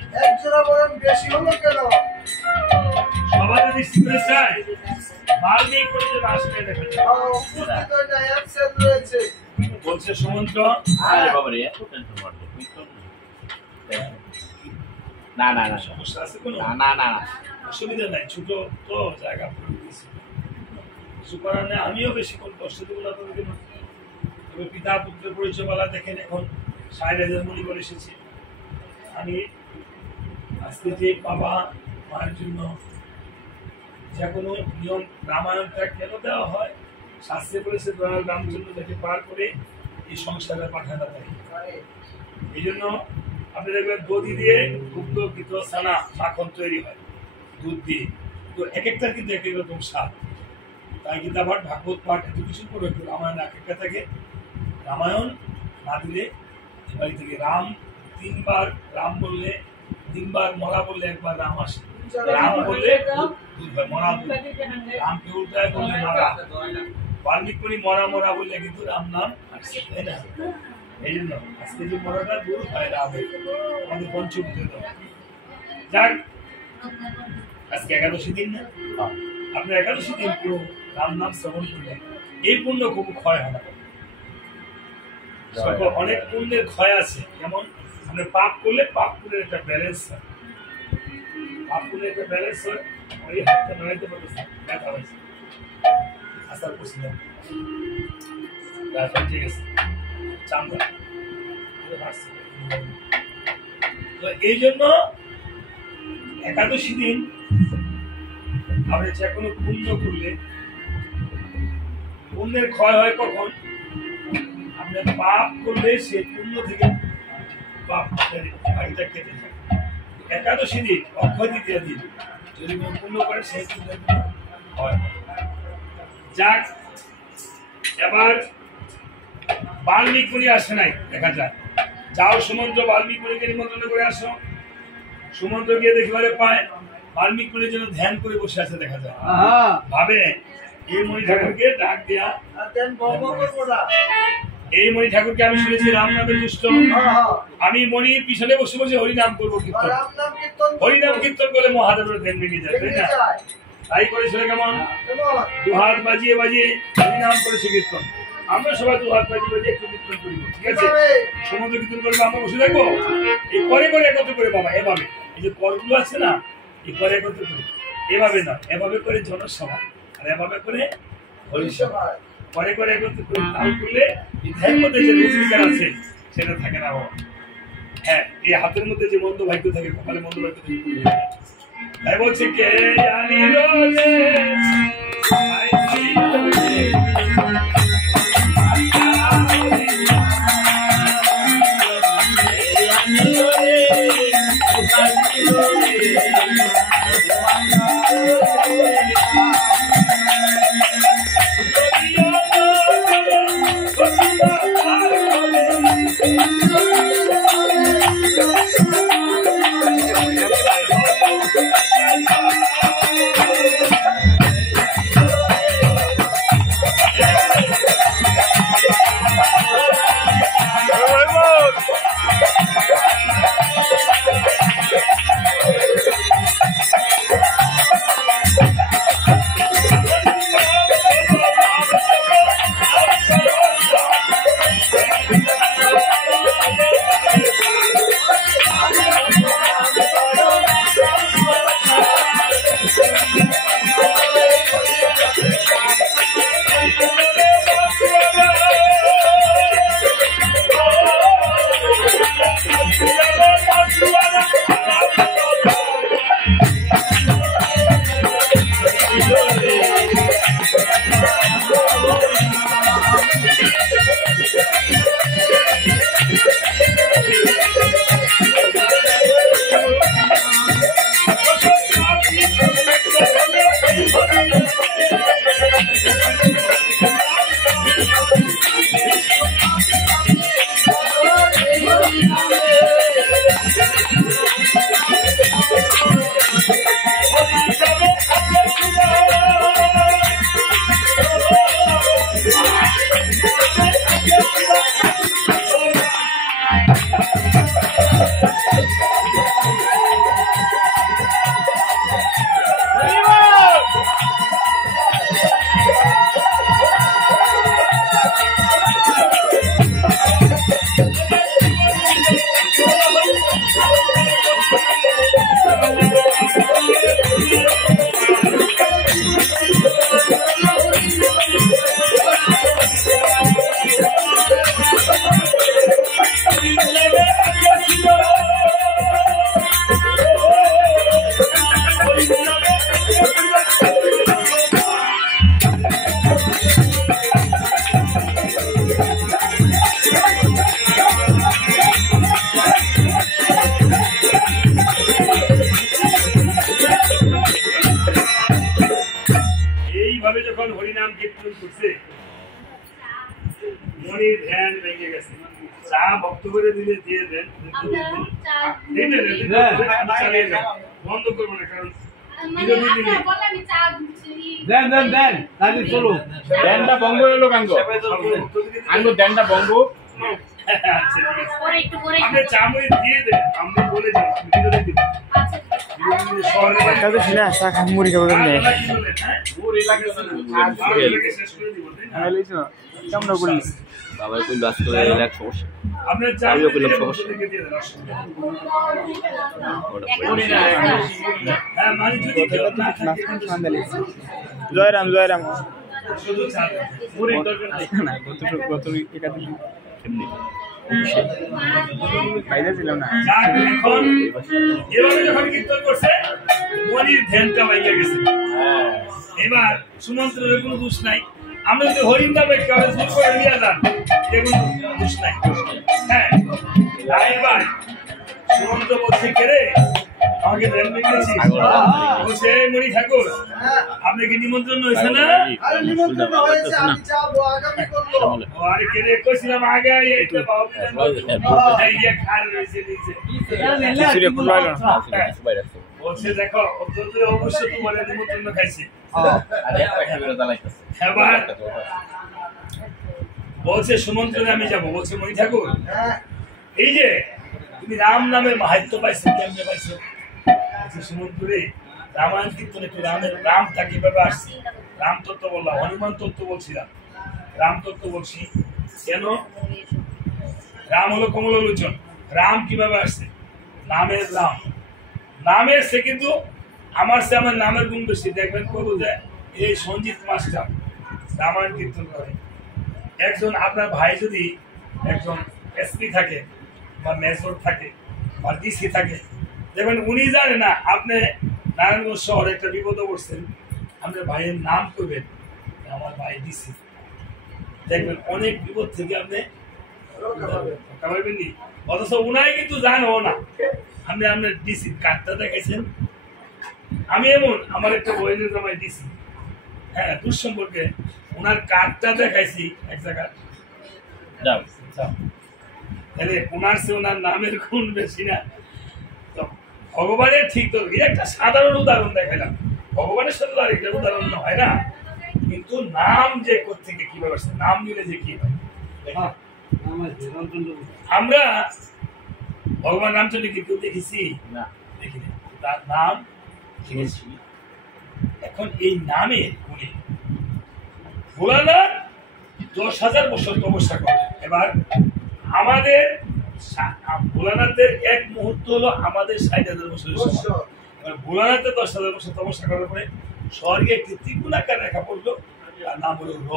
সমাজে দৃষ্টি করে চায় বাল্মীকি করে যেন আসলে দেখা যায় বলছে সুমন্ত্র না না না সমস্যা আছে কোনো না না না অসুবিধা নাই ছোট তো জায়গা কিছু করার নেই আমিও বেশি কোন কষ্ট দেবো না তবে পিতা পুত্রের পরিচয় বলা দেখেন এখন 60,000 মণিগণ এসেছে আমি আজকে যে বাবা মায়ের জন্য যে কোনো নিয়ম রামায়ণটা কেন দেওয়া হয়, শাস্ত্রে বলেছে দয়াল রামচন্দ্র তাকে পার করে এই সংসারে পাঠানো দেয়। এই জন্য আপনি দেখবেন দধি দিয়ে দুগ্ধ ঘৃত ছানা মাখন তৈরি হয় দুধ দিয়ে, তো এক একটার কিন্তু এক এক রকম স্বাদ। তাই কিন্তু আবার ভাগবত পাঠ এত কিছু করে রামায়ণ এক একটা থাকে। রামায়ণ না দিলে বাড়ি থেকে রাম তিনবার, রাম বললে তিনবার, মরা বললে একবার রাম আসে। রাম বললে দুধ হয়, মরা দুধ। রামকে উল্টায় বললে মরা, বাল্মীকি মরা মরা বললে কিন্তু রাম নাম আসছে, তাই না? এই জন্য আজকে যে মরাটা দূর হয় রামে আমাদের পঞ্চভূত। যাক, আজকে 11দশী দিন না, আপনি 11দশী দিন পুরো রাম নাম শ্রবণ করলেন, এই পুণ্য খুব ক্ষয় হয় না। অনেক পুণ্যের ক্ষয় আছে, যেমন আপনি পাপ করলে পাপ পুণ্যের একটা ব্যালেন্স হয়, পাপ পুণ্যের একটা ব্যালেন্স হয়। ওই হাতটা নড়াইতে পারতেছে, ব্যথা হয়েছে, আসার করছিলাম ঠিক আছে চামড়া। তো এই জন্য 11দশী দিন আপনি যে কোনো পুণ্য করলে পুণ্যের ক্ষয় হয় কখন? আপনি পাপ করলে সেই পুণ্য থেকে পাপ বাড়িটা কেটে যায়। 11দশী দিন, অক্ষয় তৃতীয়া দিন যদি কোনো পুণ্য করে সেই পুণ্য হয়। যাক, এবার বাল্মীকি আসে নাই, দেখা যায়। যাও সুমন্ত্র, বাল্মীকিকে নিমন্ত্রণ করে আসো। সুমন্ত্র গিয়ে দেখিবারে পায় বাল্মীকির জন্য ধ্যান করে বসে আছে, দেখা যায়। ভাবে এই মণি ঠাকুরকে ডাক দেয়া, এই মণি ঠাকুরকে আমি শুনেছি রাম নামে দুষ্ট, আমি মণির পিছনে বসে বসে হরিনাম করবো, কীর্তন হরিনাম কীর্তন করলে মহাদেবের ধ্যান মিলিয়ে যায়, তাই না? তাই করেছিল কেমন? দুহাত বাজিয়ে বাজিয়ে হরিনাম করেছে কীর্তন। আমরা সবাই দুহাত বাজিয়ে বাজিয়ে একটু কীর্তন করিব, ঠিক আছে? সমুদ্র কীর্তন করবো, আমরা বসে থাকবো। এই করে করে একত্র করে বাবা, এভাবে এই যে করগুলো আছে না, এই করে একত্র করে, এভাবে না, এভাবে করে জনসভা, আর এভাবে করে হরিসভা, করে করে একত্র করে তাল করলে ধ্যানের মধ্যে যে রোজগার আছে সেটা থাকে না বাবা। হ্যাঁ, এই হাতের মধ্যে যে মন্দ ভাগ্য থাকে, কপালে মন্দ ভাগ্য থাকে, তাই বলছে কে জানিল রে Yes, এভাবে যখন হরিনাম কীর্তন করছে মনির ধ্যান ভেঙে গেছে। চা ভক্ত করে দিলে দিয়ে দেন, বন্ধ করবো না, কারণ দেনটা বঙ্গ এলো কাঙ্গ আঙ্গ দেনটা বঙ্গ। আপনি চা মুড়ি দিয়ে দেন, আমরা বলে যাবো ভিতরে দিব। মুড়ি খাবো কেমন করি বাবা কইল আজকে এক সমস্যা আপনার চা আমিও কইলাম সমস্যা। হ্যাঁ মানে যদি কেউ না থাকে জয়রাম জয়রাম শুধু চা দেন। গত একাদশী কেমনি বাইরে ছিল না যাক, এখন এভাবে যখন কীর্তন করছে মনির ধ্যানটা ভাইয়া গেছে। এবার সুমন্ত্রের কোনো দোষ নাই। আমরা যদি হরিণ নামে কেউ জোর করে নিয়ে যান এগুলো দোষ নাই। হ্যাঁ এবার সুমন্ত্র বলছে কেড়ে আমাকে ধ্যান ভেঙেছি, বলছে মণি ঠাকুর আপনাকে নিমন্ত্রণ হয়েছে না? আরে নিমন্ত্রণ হয়েছে, আমি যাবো আগামী করলো। আরে কেড়ে কইছিলাম আগে এইটা খার রয়েছে নিচে। বলছে দেখো অবশ্যই তোমার নিমন্ত্রণ খাইছি। এবার বলছে সুমন্ত্রণে আমি যাবো। বলছে মণি ঠাকুর এই যে তুমি রাম নামে মাহাত্য পাইছো, কেমনে পাইছো? সুমন্ত্রে রামায়ণ কীর্তন একটু রামটা কিভাবে আসছে রাম তত্ত্ব বললাম, হনুমান তত্ত্ব বলছিলাম, রাম তত্ত্ব বলছি। কেন? রাম হলো কমলোলোচন। রাম কিভাবে আসছে? নামের রাম, নামের সে কিন্তু আমার সে আমার নামের গুণ বেশি। দেখবেন করবো যে এই সঞ্জিত মাস্টার রামায়ণ কীর্তন করে। একজন আপনার ভাই যদি একজন এসপি থাকে বা মেজর থাকে বা ডিসি থাকে, দেখবেন উনি জানে না আপনি নারায়ণগঞ্জ শহরে একটা বিপদে পড়ছেন, আপনার ভাইয়ের নাম করবেন আমার ভাই ডিসি, দেখবেন অনেক বিপদ থেকে আপনি পারবেননি। অথচ উনাই কিন্তু জানো না আপনি আপনার ডিসি কার্ডটা দেখাইছেন। আমি এমন আমার একটা বইনের জামাই ডিসি, হ্যাঁ দুঃসম্পর্কে ওনার কার্ডটা দেখাইছি এক জায়গায়। ওনার সে ওনার নামের গুণ বেশি না। তো ভগবানের ঠিক তো একটা সাধারণ উদাহরণ দেখালাম, ভগবানের সাথে আর একটা উদাহরণ হয় না, কিন্তু নাম যে কোথেকে কিভাবে নাম নিলে যে কি হয়। আমরা ভগবান রামচন্দ্র কিন্তু দেখেছি না, দেখিনি, তার নাম শুনেছি। এখন এই নামে উনি ভোলানাথ 10,000 বছর তপস্যা করে। এবার আমাদের ভোলানাথের এক মুহূর্ত হলো আমাদের 60,000 বছরের সমান। এবার ভোলানাথের 10,000 বছর তপস্যা করার পরে স্বর্গে একটি ত্রিগুণাকার রেখা পড়লো, তার নাম হলো র।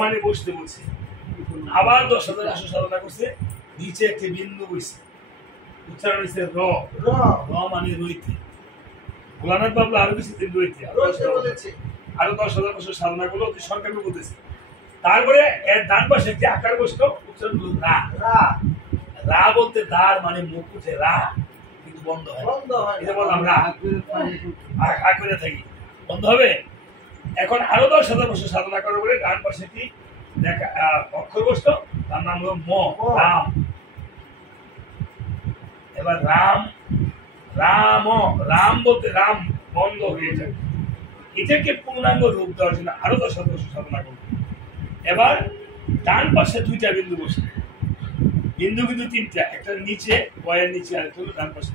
মানে বসতে বলছে। আবার 10,000 বছর সাধনা করছে, নিচে একটি বিন্দু বসছে, উচ্চারণ হয়েছে র। র মানে রইতে। ভোলানাথ বাবু আরো কিছু দিন রইতে আরো 10,000 বছর সাধনা করলো, অতি সংক্ষেপে বলতেছে। তারপরে এর ডান পাশে একটি আকার বসলো, উচ্চারণ হলো রা। রা বলতে দ্বার মানে মুখ উঠে, রা কিন্তু বন্ধ হয়, এটা বললাম রা করে থাকি বন্ধ হবে। এখন আরো 10,000 বছর সাধনা করার পরে ডান পাশে একটি অক্ষর বসলো, তার নাম হলো ম, রাম। এবার রাম রাম রাম বলতে রাম বন্ধ হয়ে যায়। এটাকে পূর্ণাঙ্গ রূপ দেওয়ার জন্য আরো 10,000 বছর সাধনা করবে। এবার ডান পাশে দুইটা বিন্দু বসে, বিন্দু কিন্তু তিনটা, একটা নিচে বয়ের নিচে আর একটা ডান পাশে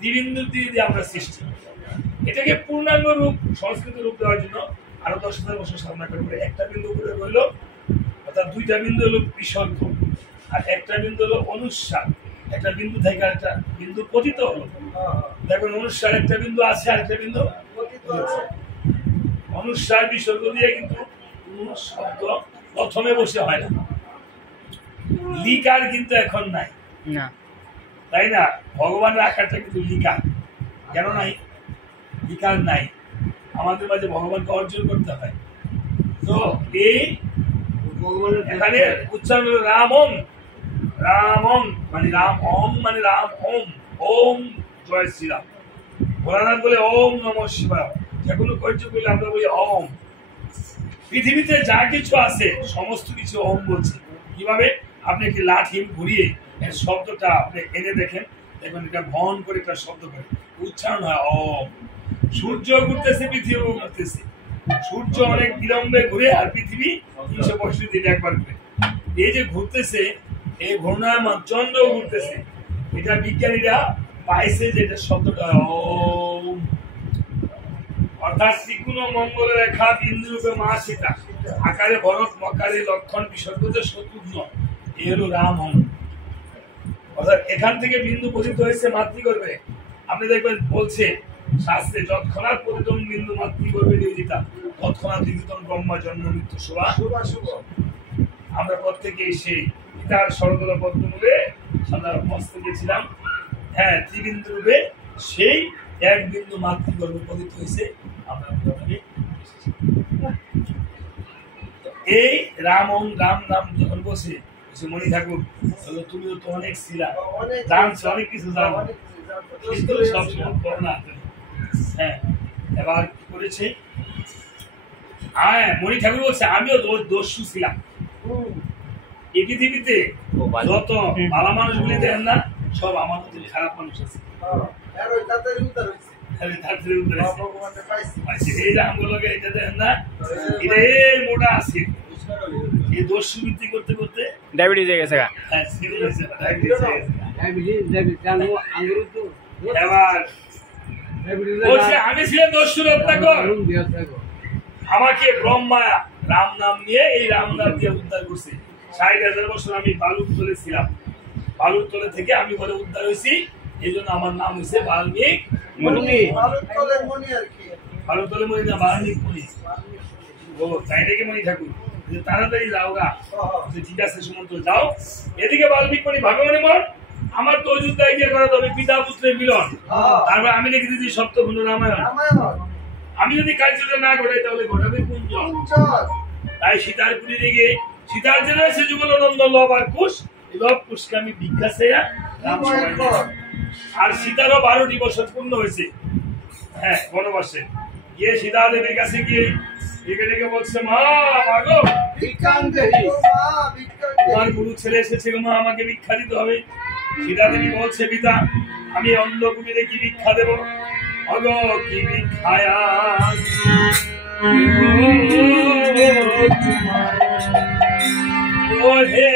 দ্বিবিন্দু দিয়ে আমরা সৃষ্টি। এটাকে পূর্ণাঙ্গ রূপ সংস্কৃত রূপ দেওয়ার জন্য আরো 10,000 বছর সাধনা করবে। একটা বিন্দু করে রইল, অর্থাৎ দুইটা বিন্দু হলো বিসর্গ আর একটা বিন্দু হলো অনুস্বার। একটা বিন্দু থেকে আরেকটা বিন্দু পতিত হলো। দেখুন অনুস্বার একটা বিন্দু আছে আর একটা বিন্দু অনুস্বার বিসর্গ দিয়ে কিন্তু শব্দ প্রথমে বসে হয় না। লিকার কিন্তু এখন নাই, তাই না? ভগবানের আকারটা কিন্তু লিকার কেন নাই? লিকার নাই, আমাদের মাঝে ভগবানকে অর্জন করতে হয়। তো এই এখানে উচ্চারণ রামম, রামম মানে রাম, ওম মানে রাম, ওম ওম জয় শ্রীরাম। ভোলানাথ বলে ওম নমঃ শিবায়, যেগুলো কর্য করলে আমরা বলি ওম। পৃথিবীতে যা কিছু আছে সমস্ত কিছু ওম বলছে। কিভাবে? আপনি একটি লাঠি ঘুরিয়ে এর শব্দটা আপনি এনে দেখেন, দেখবেন এটা ঘন করে একটা শব্দ করে উচ্চারণ হয় ওম। সূর্য ঘুরতেছে, পৃথিবী ঘুরতেছে। সূর্য অনেক বিলম্বে ঘুরে আর পৃথিবী 365 দিন একবার ঘুরে। এই যে ঘুরতেছে, এই ঘূর্ণায়মান চন্দ্র ঘুরতেছে, এটা বিজ্ঞানীরা পাইছে যে এটা শব্দটা ওম। অর্থাৎ ত্রিকোণ মঙ্গল রেখা বিন্দু রূপে মা সীতা, আকারে ভরত, মকারে লক্ষণ, বিসর্গতে শত্রুঘ্ন, এই হলো রাম হন। অর্থাৎ এখান থেকে বিন্দু পতিত হয়েছে মাতৃগর্ভে। আপনি দেখবেন বলছে শাস্ত্রে, যৎক্ষণাৎ পতিতম বিন্দু মাতৃগর্ভে নিয়োজিতা, তৎক্ষণাৎ লিখিতম ব্রহ্মা জন্ম মৃত্যু শোভা। আমরা প্রত্যেকে সেই পিতার সরদল পদ্মমূলে আমরা মস্তে গেছিলাম। হ্যাঁ, ত্রিবিন্দু রূপে সেই এক বিন্দু মাতৃগর্ভে পতিত হয়েছে। আমরা এই রাম রাম নাম যখন বসে মণি ঠাকুর, তুমিও তো অনেক ছিলা, জানছো, অনেক কিছু জানো, কিন্তু সবসময় করো না। হ্যাঁ, এবার কি করেছে? হ্যাঁ, মণি ঠাকুর বলছে আমিও দস্যু ছিলাম। এই পৃথিবীতে যত ভালো মানুষগুলি দেখেন না, সব আমার মতো খারাপ মানুষ আছে। এই যে আমগুলোকে এটা দেখেন না, এটা মোটা আছে, এই দস্যু বৃদ্ধি করতে করতে ডায়াবেটিস হয়ে গেছে। হ্যাঁ, এবার বলছে আমি ছিলাম দস্যুর হত্যাকর, আমাকে ব্রহ্মা রাম নাম নিয়ে এই রাম নাম দিয়ে উদ্ধার করছে। 60,000 বছর আমি বালুর তলে ছিলাম, বালুর তলে থেকে আমি ঘরে উদ্ধার হয়েছি, এই জন্য আমার নাম হয়েছে বাল্মীক মুনি। বালুর তলে মনি না, বাল্মীক মুনি। ও তাই নাকি মণি ঠাকুর? তাড়াতাড়ি যাও গা। ঠিক আছে সুমন্ত, যাও। এদিকে বাল্মীক মুনি ভগবানের মন, আমার তো অযোধ্যায় গিয়ে করা তবে পিতা পুত্রের মিলন। তারপর আমি লিখে দিচ্ছি সপ্তখণ্ড রামায়ণ। আমি যদি কার্যটা না ঘটাই তাহলে ঘটাবে কোন জন? তাই সীতার কুটিরে গিয়ে সীতার জন্য এসে যুগল নন্দ লব আর কুশ, লব কুশকে আমি ভিক্ষা চেয়ে রাম আর সীতারও 12টি বছর পূর্ণ হয়েছে। হ্যাঁ, বনবাসে গিয়ে সীতা দেবীর কাছে গিয়ে ডেকে ডেকে বলছে, মা মাগো, তোমার গুরু ছেলে এসেছে গো মা, আমাকে ভিক্ষা দিতে হবে। সীতা দেবী বলছে, পিতা আমি অন্ধ কুটিরে কি ভিক্ষা দেব? অগো কি ভিক্ষায়া ওহে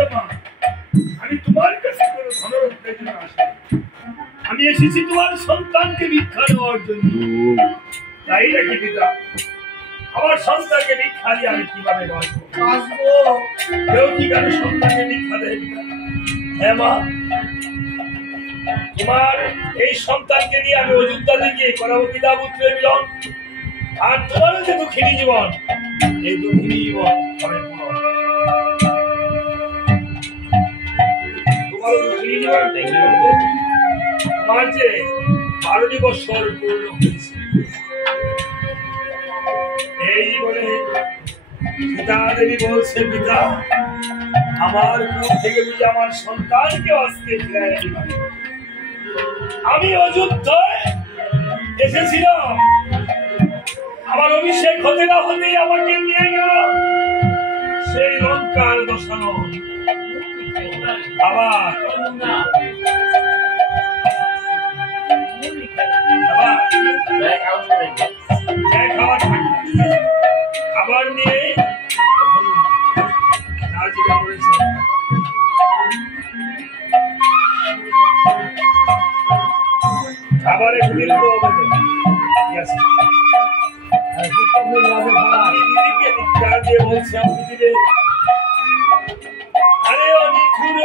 আচ্ছা মা, আমি তোমার কাছে কোনো ধনরত্নের জন্য আসিনি। আমি এসেছি তোমার সন্তানকে ভিক্ষা দেওয়ার জন্য। তাই নাকি পিতা? আমার সন্তানকে ভিক্ষা দিয়ে আমি কিভাবে বাঁচবো? কেউ কি কারো সন্তানকে ভিক্ষা দেয় পিতা? হ্যাঁ মা, তোমার এই সন্তানকে নিয়ে আমি অযোধ্যাতে গিয়ে করাবো পিতা পুত্রের মিলন। আর তোমার যে দুঃখিনী জীবন, এই দুঃখিনী জীবন হবে পূরণ। তোমার দুঃখিনী জীবন তোমার যে 12টি বছর পূর্ণ হয়েছে, এই বলে পিতা দেবী বলছে, পিতা আমার মুখ থেকে বুঝে আমার সন্তানকে আজকে ফিরে দিলাম। আমি অযোধ্যায় এসেছিলাম, আমার অভিষেক হতে না হতেই আমাকে নিয়ে গেল সেই লঙ্কার দশানো। আবার খাবার নিয়ে খাবারে আরে অনিঠুর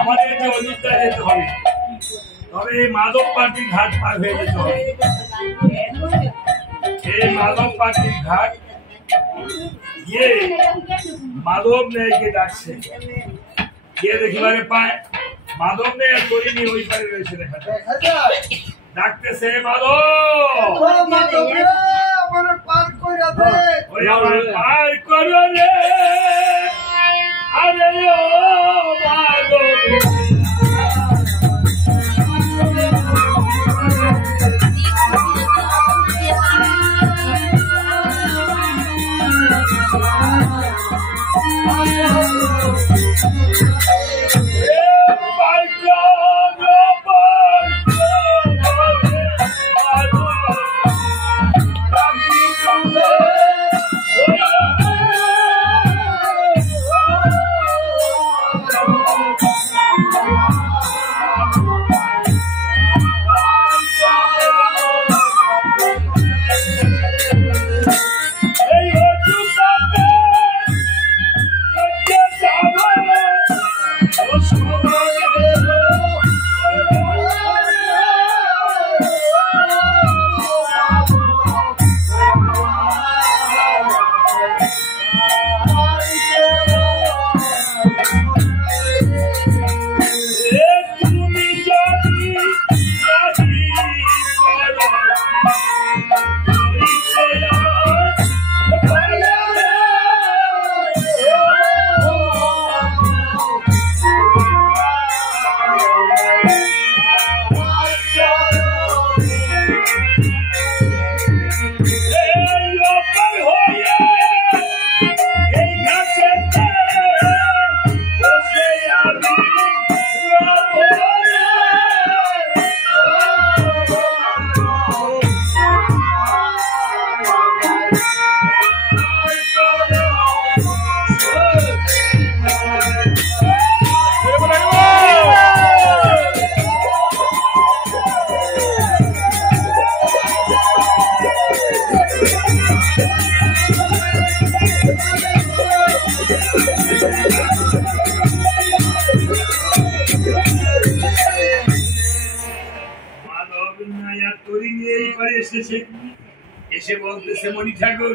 আমাদের যে অযোধ্যায় যেতে হবে, তবে এই মাধব পার্টির ঘাট পার হয়ে যেতে হবে। এই মাধব পার্টির ঘাট গিয়ে মাধব ন্যায়কে ডাকছে, গিয়ে দেখিবারে পায় মাধব ন্যায় তরিনি ওই পারে রয়েছে, দেখা যায় ডাকতেছে মাধব। কইরা দে ওই আমার পার করো রে আরে ও মাধব এসে বলতেছে মণি ঠাকুর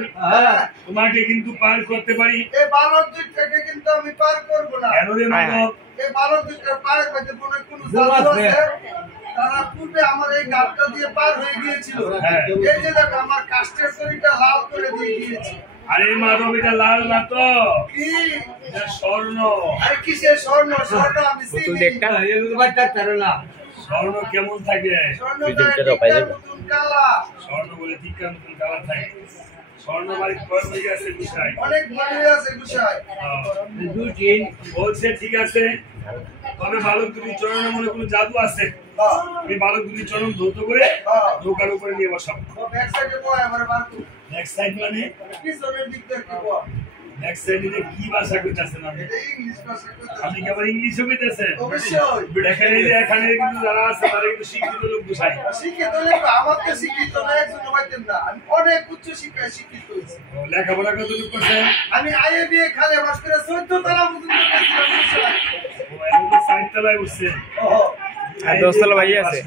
তোমাকে কিন্তু পার করতে পারি এই বানর দুইটাকে কিন্তু আমি পার করব না কেন রে মাধব এই বানর দুইটার পায়ের মধ্যে কোনো জাদু আছে তারা পূর্বে আমার এই গাছটা দিয়ে পার হয়ে গিয়েছিল এই যে দেখো আমার কাষ্টের শরীরটা লাল করে দিয়ে গিয়েছে আরে মাধব এটা লাল না তো কি এটা স্বর্ণ আরে কিসের স্বর্ণ স্বর্ণ আমি পুতুল চিনি দেখটা স্বর্ণ কেমন থাকে স্বর্ণটা টিকার মতন কালা স্বর্ণ বলে টিকার মতন কালা থাকে স্বর্ণ বাড়ি কয় হয়ে গেছে বিষয় অনেক মনে আছে গুছাই বলছে ঠিক আছে তবে বালক দুটি চরণে মনে কোনো জাদু আছে আমি বালক দুটি চরণ ধৌত করে নৌকার উপরে নিয়ে বসাবো ব্যাক সাইডে বয় আমার বাতু নেক্সট সাইড মানে পিছনের দিক থেকে কি বয় নেক্সট সাইডে কি ভাষা কইতাছেন আপনি এটা ইংলিশ ভাষা কইতে আপনি কি আবার ইংলিশও কইতেছেন অবশ্যই এখানে কিন্তু যারা আছে তারা কিন্তু শিক্ষিত লোক বুঝায় শিক্ষিত লোক আমার তো শিক্ষিত না একজন পাইতেন না আমি অনেক উচ্চ শিক্ষায় শিক্ষিত হয়েছি লেখাপড়া কতটুকু করছেন আমি আইএ বিএ খালে মাস করে 14 তলা পর্যন্ত পড়েছিলাম এখন তো সাইড তলায় উঠছেন আর দোস্তলা ভাই আছে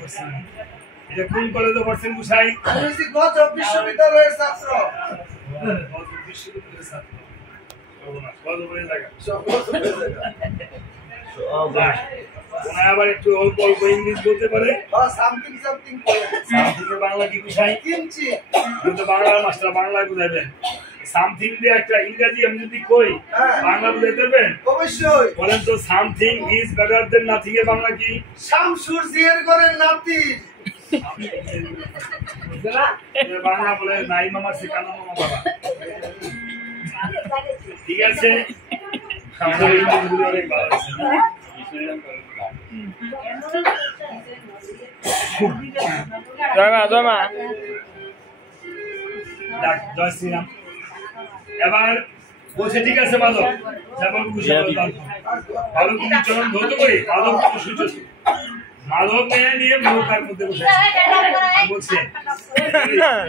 এটা কোন কলেজে পড়ছেন বুঝাই আমি হচ্ছি গজব বিশ্ববিদ্যালয়ের ছাত্র বিশ্ববিদ্যালয়ের ছাত্র গজবের জায়গা আবার একটু অল্প অল্প ইংলিশ বলতে পারে সামথিং সামথিং বাংলা কি বুঝাই কিনছি কিন্তু বাংলার মাস্টার বাংলায় বুঝাইবেন সামথিং দিয়ে একটা ইংরেজি আমি যদি কই বাংলা বুঝাইতে পারবেন অবশ্যই বলেন তো something is better then nothing এর বাংলা কি শামসুর জিয়ার ঘরের নাতি বাংলা বলে নাই মামা শিখানো মামা বাবা ঠিক আছে আমাদের ইংরেজিগুলো অনেক ভালো আছে জয় মা জয় শ্রীরাম এবার বলছে ঠিক আছে মাধব যেমন ভালো কিছু চরণ ধরতে করি মাধব সূর্য মাধব মেয়ে নিয়ে নৌকার মধ্যে বসে বলছে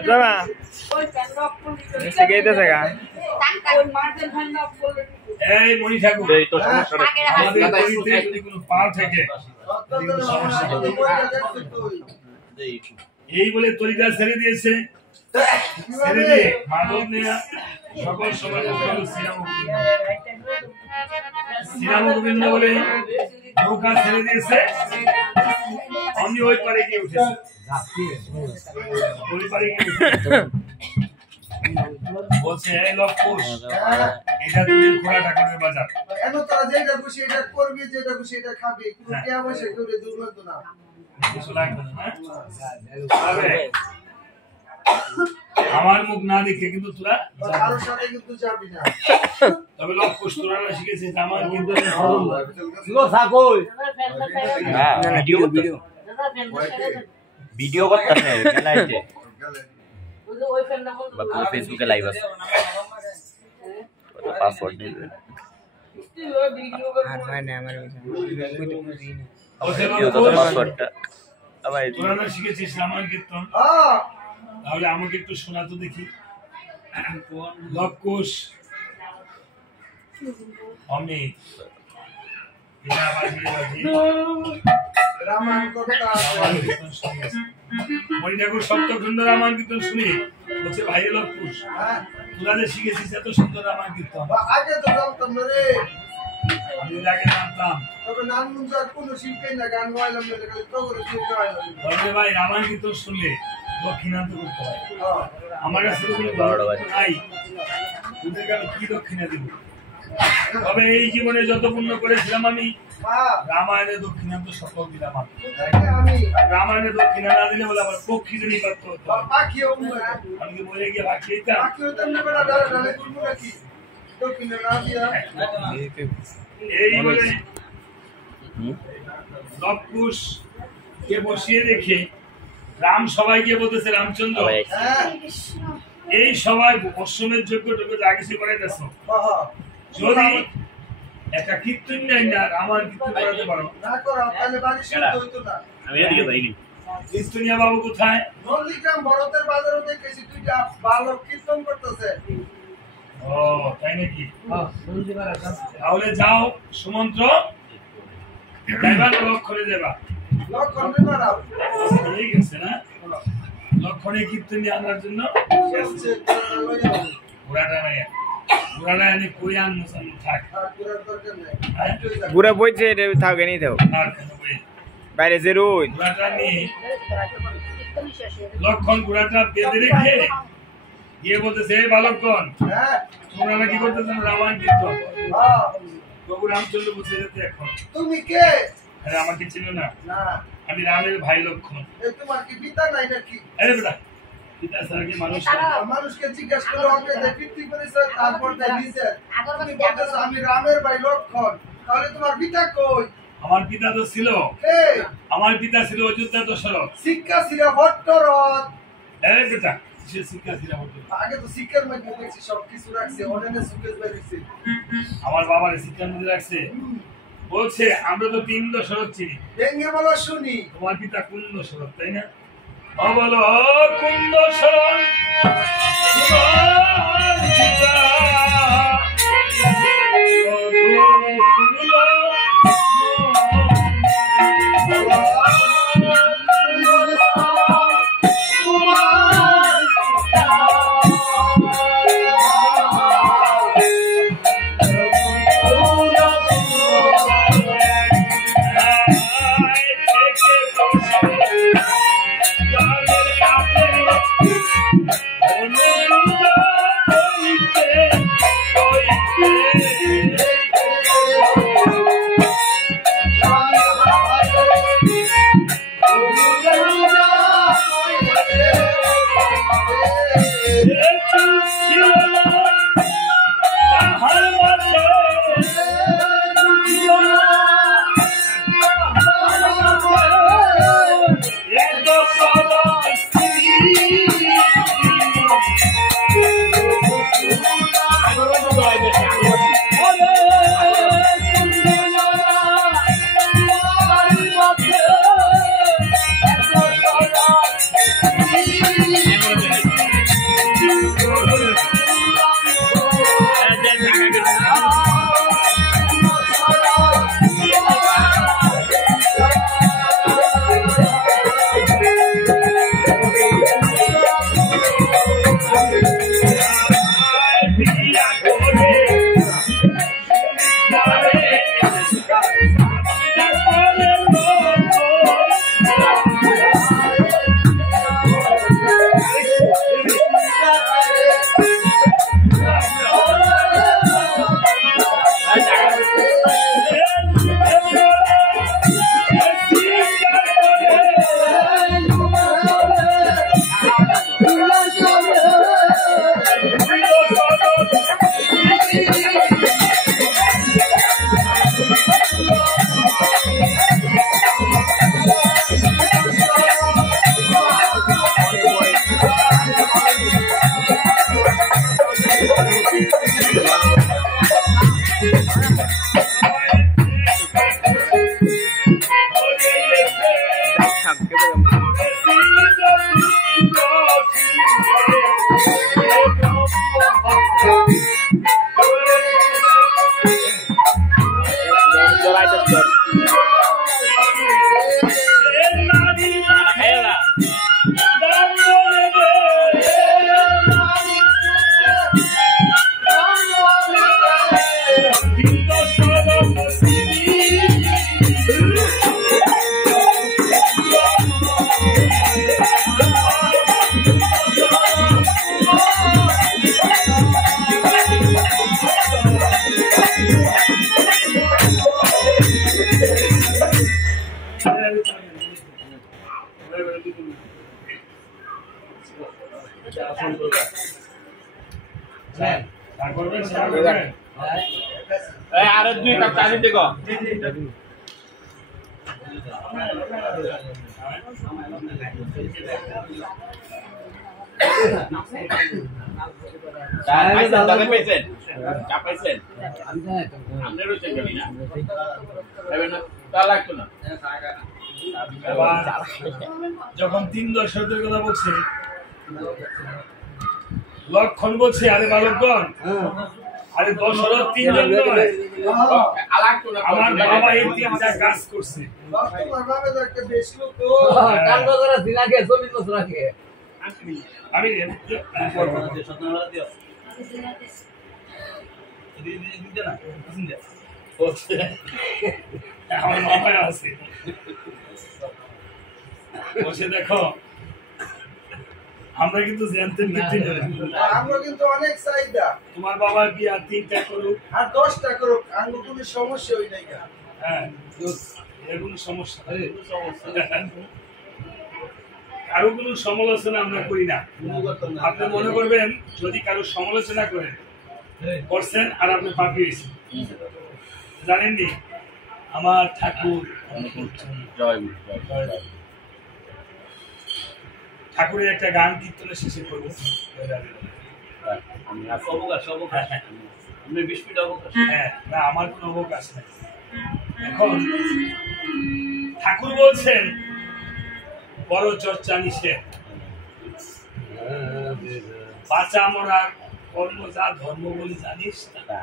জয় মা শিখাইতেছে গা এই মণি ঠাকুর আমাদের গরিবদের যদি কোনো পাল থাকে এই বলে তরিকা ছেড়ে দিয়েছে ছেড়ে দিয়ে মাধব নেয়া সকল সময় শ্রীরাম গোবিন্দ বলে নৌকা ছেড়ে দিয়েছে অন্য ওই পারে গিয়ে উঠেছে ওই পারে গিয়ে বলছে এই লোক পুষ এটা তুই ঘোড়া ঠাকুরের বাজার এন তোরা যেটা খুশি এটা করবি যেটা খুশি এটা খাবি কোনো কে পয়সা কেউ দূর লাগতো না কিছু লাগবে না তবে আমার মুখ না দেখে কিন্তু তোরা কারোর সাথে কিন্তু যাবি না তবে লোক পুষ তোরা না শিখেছিস আমার কিন্তু ভিডিও করতেছে গ্যালারিতে বা ফেসবুকে লাইভ আছে পাসওয়ার্ড দিবেন আর ভাই না আমার পাসওয়ার্ডটা আবার তোরা না শিখেছিস রামায়ণ কীর্তন তাহলে আমাকে একটু শোনা তো দেখি লোক পুষ অমিত এটা আবার রামায়ণ করতা মণিঠাকুর সপ্তখণ্ড রামায়ণ কীর্তন শুনি বলছে ভাই লোক পুষ তোরা যে শিখেছিস এত সুন্দর রামায়ণ কীর্তন আগে তো জানতাম না রে আমি এর আগে জানতাম তবে নাম মুঞ্জার কোনো শিল্পী না গান গাইলাম না খালি তো করে শিল্পী গাইলাম বলছে ভাই রামায়ণ কীর্তন শুনলে দক্ষিণান্ত করতে হয় আমার কাছে তো কোনো নাই তোদেরকে আমি কি দক্ষিণা দেব তবে এই জীবনে যত পুণ্য করেছিলাম আমি রামায়ণে দক্ষিণান্ত সকল দিলাম আমি রামায়ণে দক্ষিণা না দিলে বলে আবার পক্ষী যদি করতে হতো পাখিও আমি কি মরে গিয়ে ভাগ খেতাম পাখিও তেমনি বেড়া ডালে ডালে করবো নাকি তো কিনে না দিয়া এই বলে লবকুশ কে বসিয়ে রেখে রাম সবাইকে বলতেছে রামচন্দ্র এই সবাই অশ্বমের যোগ্য টোগ্য যা কিছু করে গেছো যদি একটা কীর্তন নাই না রামায়ণ কীর্তন করাতে পারো না করা তাহলে বাড়ি শুদ্ধ হইতো না আমি এদিকে যাইনি কীর্তনিয়া বাবু কোথায় নন্দীগ্রাম ভরতের বাজারে দেখেছি দুইটা বালক কীর্তন করতেছে ও তাই নাকি তাহলে যাও সুমন্ত্র যাইবা না লক্ষণে যাবা লক্ষণে বাড়াও হয়ে গেছে না লক্ষণে কীর্তন আনার জন্য ঘোড়াটা নাই ঘোড়াটা এনে কই আনবো থাক বুড়া বইছে থাকে নি তো আর কেন বই বাইরে যে রোজ ঘোড়াটা নিয়ে লক্ষণ ঘোড়াটা বেঁধে রেখে গিয়ে বলতেছে এই বালকগণ তোমরা নাকি করতেছেন রামায়ণ কীর্তন প্রভু রামচন্দ্র বুঝে যেতে এখন তুমি কে আরে আমাকে ছিল না না আমি রামের ভাই লক্ষণ এই তোমার কি পিতা নাই নাকি আরে বেটা পিতা ছাড়া কি মানুষ মানুষকে জিজ্ঞাসা করে ওকে যে পিতৃ পরিচয় তারপর দেয় নিজের তুমি বলতেছো আমি রামের ভাই লক্ষণ তাহলে তোমার পিতা কই আমার পিতা তো ছিল কে আমার পিতা ছিল অযোধ্যা দশরথ শিক্ষা ছিল ভট্টরথ আরে বেটা সে শিক্ষা ছিল অযোধ্যা। আগে তো শিক্ষার মধ্যে দেখছি সবকিছু রাখছে অনেক সুকেশ ভাই দেখছি আমার বাবার শিক্ষার মধ্যে রাখছে বলছে আমরা তো 3 দশরথ চিনি ভেঙে বলো শুনি তোমার পিতা কোন দশরথ তাই না ও বলো কোন দশরথ তোমার পিতা আর দুই কাপ চা দিতে গো যখন 3 দশকের কথা বলছে লক্ষণ বলছে আরে বালকগণ আরে দশরথ 3 জন নয় আমার বাবা এই 3টা কাজ করছে আমি আমার মামায় আছে বসে দেখো আমরা কিন্তু জানতে আমরা কিন্তু অনেক চাহিদা তোমার বাবা কি আর 3টা করুক আর 10টা করুক আঙ্গু কোনো সমস্যা হই নাই হ্যাঁ এর কোনো সমস্যা কারো কোনো সমালোচনা আমরা করি না আপনি মনে করবেন যদি কারো সমালোচনা করেন করছেন আর আপনি পাঠিয়েছেন জানেননি আমার ঠাকুর ঠাকুরের একটা গান কীর্তনের শেষে করবো হ্যাঁ না আমার কোনো অবকাশ নেই এখন ঠাকুর বলছেন বড় চর্চা নিষেধ বাঁচা মরার কর্ম যা ধর্ম বলে জানিস না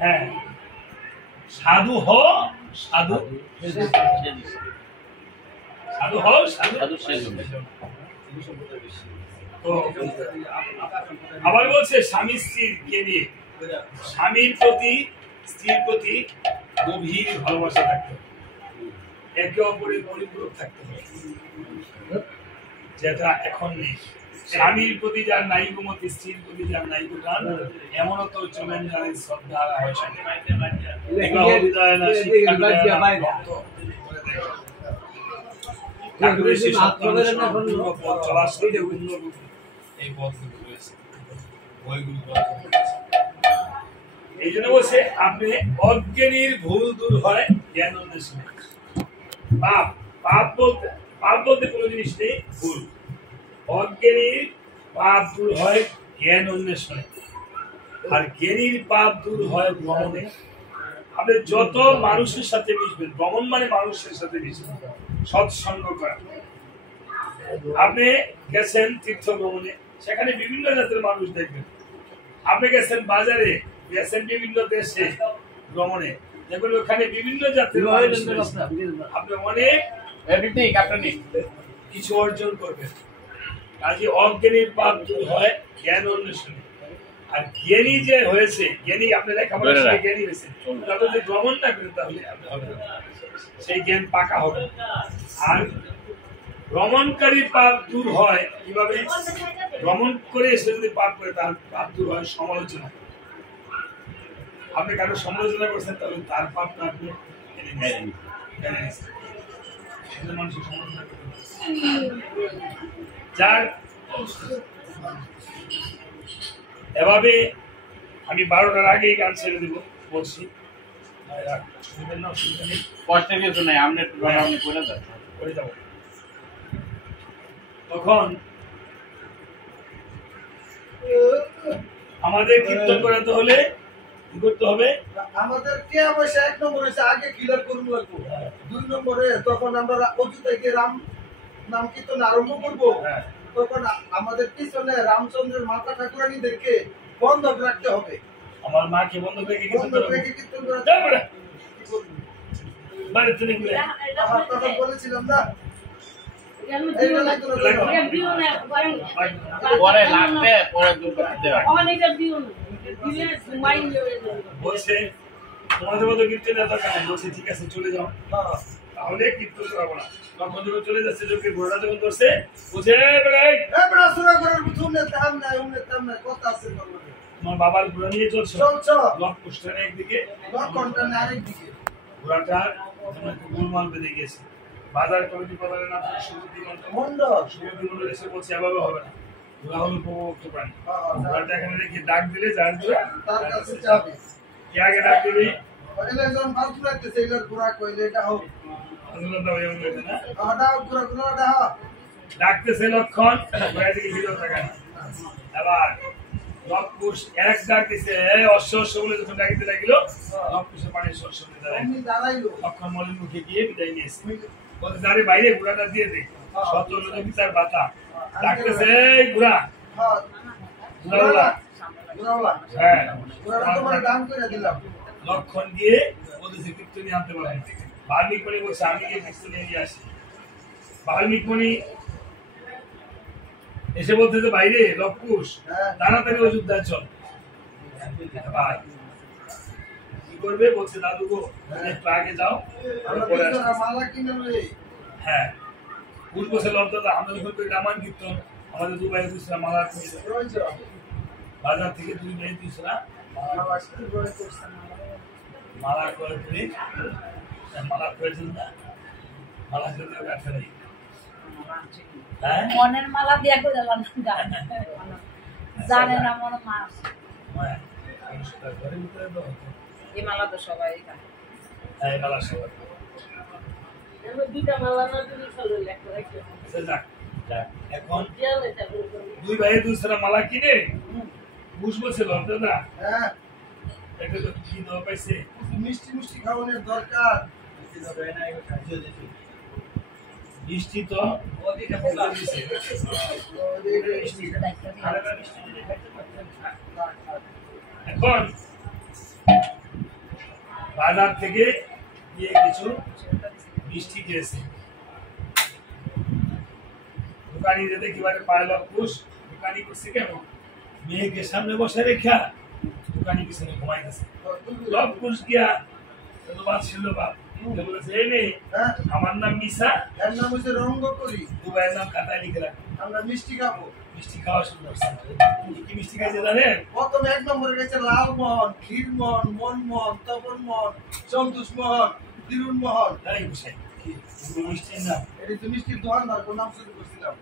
হ্যাঁ সাধু হ সাধু সাধু হও সাধু আবার বলছে স্বামী স্ত্রীকে নিয়ে স্বামীর প্রতি স্ত্রীর প্রতি গভীর ভালোবাসা থাকতে হবে একে অপরের পরিপূরক থাকতে হবে যেটা এখন নেই স্বামীর প্রতি যার নাইকমতি স্ত্রীর প্রতি যার নাইকটান এমন তো চলেন যাদের শ্রদ্ধা হয় এই জন্য বলছে আপনি অজ্ঞানীর ভুল দূর হয় জ্ঞান অন্বেষণে পাপ পাপ বলতে কোনো জিনিস নেই ভুল অজ্ঞানীর পাপ দূর হয় জ্ঞান অন্বেষণে আর জ্ঞানীর পাপ দূর হয় ভ্রমণে আপনি যত মানুষের সাথে মিশবেন ভ্রমণ মানে মানুষের সাথে মিশবেন সৎসঙ্গ করা আপনি গেছেন তীর্থ ভ্রমণে সেখানে বিভিন্ন জাতের মানুষ দেখবেন আপনি গেছেন বাজারে গেছেন বিভিন্ন দেশে ভ্রমণে দেখবেন ওখানে বিভিন্ন জাতের মানুষ আপনি অনেক কিছু অর্জন করবেন কাজে অজ্ঞানীর পাপ দূর হয় জ্ঞান অন্বেষণে আর জ্ঞানী যে হয়েছে জ্ঞানী আপনি লেখাপড়া শিখে জ্ঞানী হয়েছে তাহলে যদি ভ্রমণ না করেন তাহলে সেই জ্ঞান পাকা হবে আর ভ্রমণকারী পাপ দূর হয় কিভাবে ভ্রমণ করে এসে যদি পাপ করে তার পাপ দূর হয় সমালোচনা আপনি কারো সমালোচনা করছেন তাহলে তার পাপটা আপনি মানুষের সমালোচনা যার এভাবে আমি 12টার আগেই গান ছেড়ে দেবো বলছি কষ্টের কিছু নাই আপনি করে যাবো তখন আমাদের কীর্তন করাতে হলে কি করতে হবে? আমাদের টিয়া পয়সা 1 নম্বর হইছে আগে ক্লিয়ার করব লাগবো। 2 নম্বরে তখন আমরা অজু থেকে রাম নাম কীর্তন আরম্ভ করব। হ্যাঁ। তখন আমাদের পিছনে রামচন্দ্রের মাতা ঠাকুরানীদেরকে বন্ধক রাখতে হবে। আমার মাকে বন্ধ রেখে কিছু বন্ধক রেখে কীর্তন করা যাও বেটা। বাড়িতে নিয়ে আমার তখন বলেছিলাম না পরে লাগবে পরে দিতে হবে বলছে তোমাদের মতো কীর্তন এত কেন? বলছে ঠিক আছে চলে যাও, তাহলে কীর্তন করাবো না। তখন যখন চলে যাচ্ছে যোগের ঘোড়া যখন ধরছে বুঝে কথা আছে তোমার বাবার ঘোড়া নিয়ে চলছো, চলছ লক পোস্টারে একদিকে লক্ষণটা আরেকদিকে ঘোড়াটার একটু গোলমাল বেঁধে গেছে। বাজার কমিটি প্রধানের নাম সুমতি মন্ডল মন্ডল এসে বলছে এভাবে হবে না, ঘোড়া হলো প্রভুভক্ত প্রাণী, ঘোড়াটা এখানে রেখে ডাক দিলে যার তার কাছে যাবে। কে আগে ডাক দিবি? এলেজন ফালতু লাগতেছে এগুলোর ঘোড়া কইলে এটা হোক না দাও ঘোড়া ঘোড়াটা ডাকতেছে লক্ষণ, ঘোড়া দিকে ফিরে থাকা। এবার লক্ষপুষ এক ডাকতেছে অশ্ব অশ্ব বলে যখন ডাকতে লাগিল, লক্ষপুষে পানির শস্য এমনি দাঁড়াইলো লক্ষণ মলের মুখে গিয়ে বিদায় নিয়েছে। বলতে যারে বাইরে ঘোড়াটা দিয়ে দে, শত তার বাতা ডাকতেছে এই ঘোড়া হ্যাঁ ঘোড়াওয়ালা। ঘোড়াওয়ালা হ্যাঁ ঘোড়াটা তোমার দান করে দিলাম। লক্ষণ গিয়ে বলতেছে কীর্তনী আনতে পারেন। বাল্মিক মণি বলছে আমি গিয়ে কীর্তনী নিয়ে আসি। বাল্মিক মণি এসে বলতেছে বাইরে লক্ষপুষ তাড়াতাড়ি অযোধ্যায় চল। ভাই কি করবে? বলছে দাদু গো একটু আগে যাও, আমরা পরে আসবো। পিছনে মালা কিনে লই। হ্যাঁ পুরুষ বসে লব্ধতা আমরা যখন করি রামায়ণ কীর্তন আমাদের 2 ভাই 2 মালা করে রয়েছে বাজার থেকে 2 ভাই 2 মালা কি করে করছে মালা করে দিলে মালা প্রয়োজন না, মালা খেতে ব্যবসা নেই। হ্যাঁ মনের মালা দিয়া করে দিলাম গান জানে না মনে মাস হ্যাঁ সেটা ঘরের ভিতরে তো হতো। এই মালা তো সবাই খায়। হ্যাঁ এই মালা সবাই দুইটা মালা না তুমি চলো একটা আচ্ছা, যাক, যাক। এখন 2 ভাই 2 মালা কিনে বুঝবো ছিল দাদা হ্যাঁ এটা তো কি দাও পাইছে মিষ্টি মিষ্টি খাওয়ানোর দরকার। বৃষ্টি তো দিছে। এখন বাজার থেকে গিয়ে কিছু মিষ্টি খেয়েছে। দোকানি যেতে কিভাবে পায় লক্ষপুষ দোকানি করছে কেন? মেয়েকে সামনে বসে রেখা দোকানি পিছনে ঘুমাইতেছে। লক্ষপুষ গিয়া বাদ ছিল বাপ বলেছে এই মেয়ে হ্যাঁ আমার নাম মিসা, এর নাম হচ্ছে রঙ্গ করি। 2 ভাইয়ের নাম খাতায় লিখে রাখ। আমরা মিষ্টি খাবো। মিষ্টি খাওয়া শুরু করছে। কি মিষ্টি খাইছে জানেন? প্রথম 1 নম্বরে গেছে লালমোহন, ক্ষীরমোহন, মনমোহন, তপনমোহন, সন্তোষমোহন, দিরুনমোহন। তাই বসে কি মিষ্টির নাম? এটা তো মিষ্টির দোকানদার কোন নাম শুরু করছিলাম।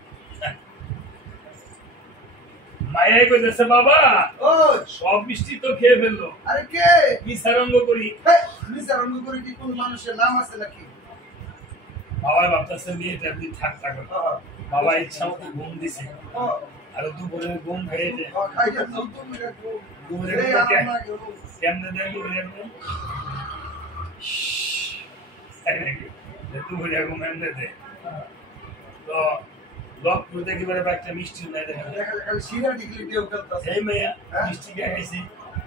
মায়াই কইতেছে বাবা ও সব মিষ্টি তো খেয়ে ফেললো, আরে কে মিসারঙ্গ করি। মিসা রঙ্গ করি কি কোন মানুষের নাম আছে নাকি? বাবা ভাবতেছে মেয়েটা এমনি ঠাট্টা করে। বাবা ইচ্ছা মতো ঘুম দিছে ও আর দুপুরে ঘুম খেয়েছে। খাইয়া তো তুমি রাখো। দুপুরে এই ঘুম আরাম লাগে। কেমনে দেয় দুপুরে ঘুম? দুপুরে ঘুম এমনি দেয়। তো লক্ষপুর দেখি বেড়ে একটা মিষ্টি নাই দেখা দেখা খালি শিরা ডিগ্রি দেও খেলতাছে। এই মেয়া মিষ্টি খেয়ে খাইছে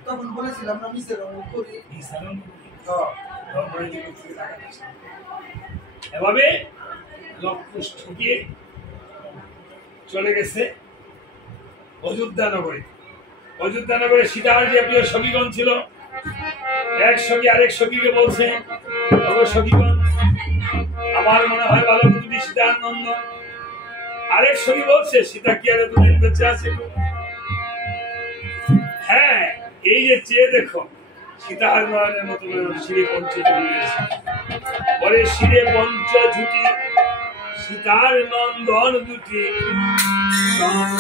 তখন বলেছিলাম না মিসা রঙ্গ করি। মিসারঙ্গ করি। তো এভাবে লক্ষপুষ ঠকিয়ে চলে গেছে অযোধ্যা নগরে। অযোধ্যা নগরে সীতার যে প্রিয় সখীগণ ছিল, এক সখী আরেক সখীকে বলছে সখীগণ আমার মনে হয় ভালো তুমি সীতার নন্দ। আরেক সখী বলছে সীতা কি আর এতদিন বেঁচে আছে? হ্যাঁ এই যে চেয়ে দেখো সীতার নয়নের মতো শিরে পঞ্চজুটি পরে শিরে পঞ্চজুটি সীতার নন্দন দুটি সীতার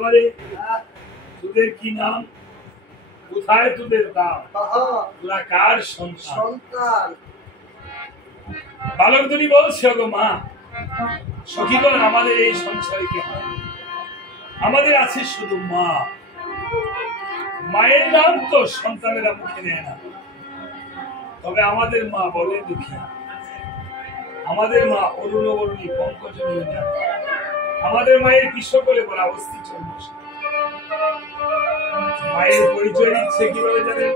বাবারে তোদের কি নাম, কোথায় তোদের নাম, তোরা কার সন্তান? বালক দুটি বলছে গো মা, সখীগণ আমাদের এই সংসারে কি হয়, আমাদের আছে শুধু মা। মায়ের নাম তো সন্তানেরা মুখে নেয় না, তবে আমাদের মা বড়ই দুঃখী। আমাদের মা অরুণবরণী পঙ্কজনী না, আমাদের মায়ের কি সকলে বলা অস্থি চন্দ্র। মায়ের পরিচয় দিচ্ছে কিভাবে জানেন?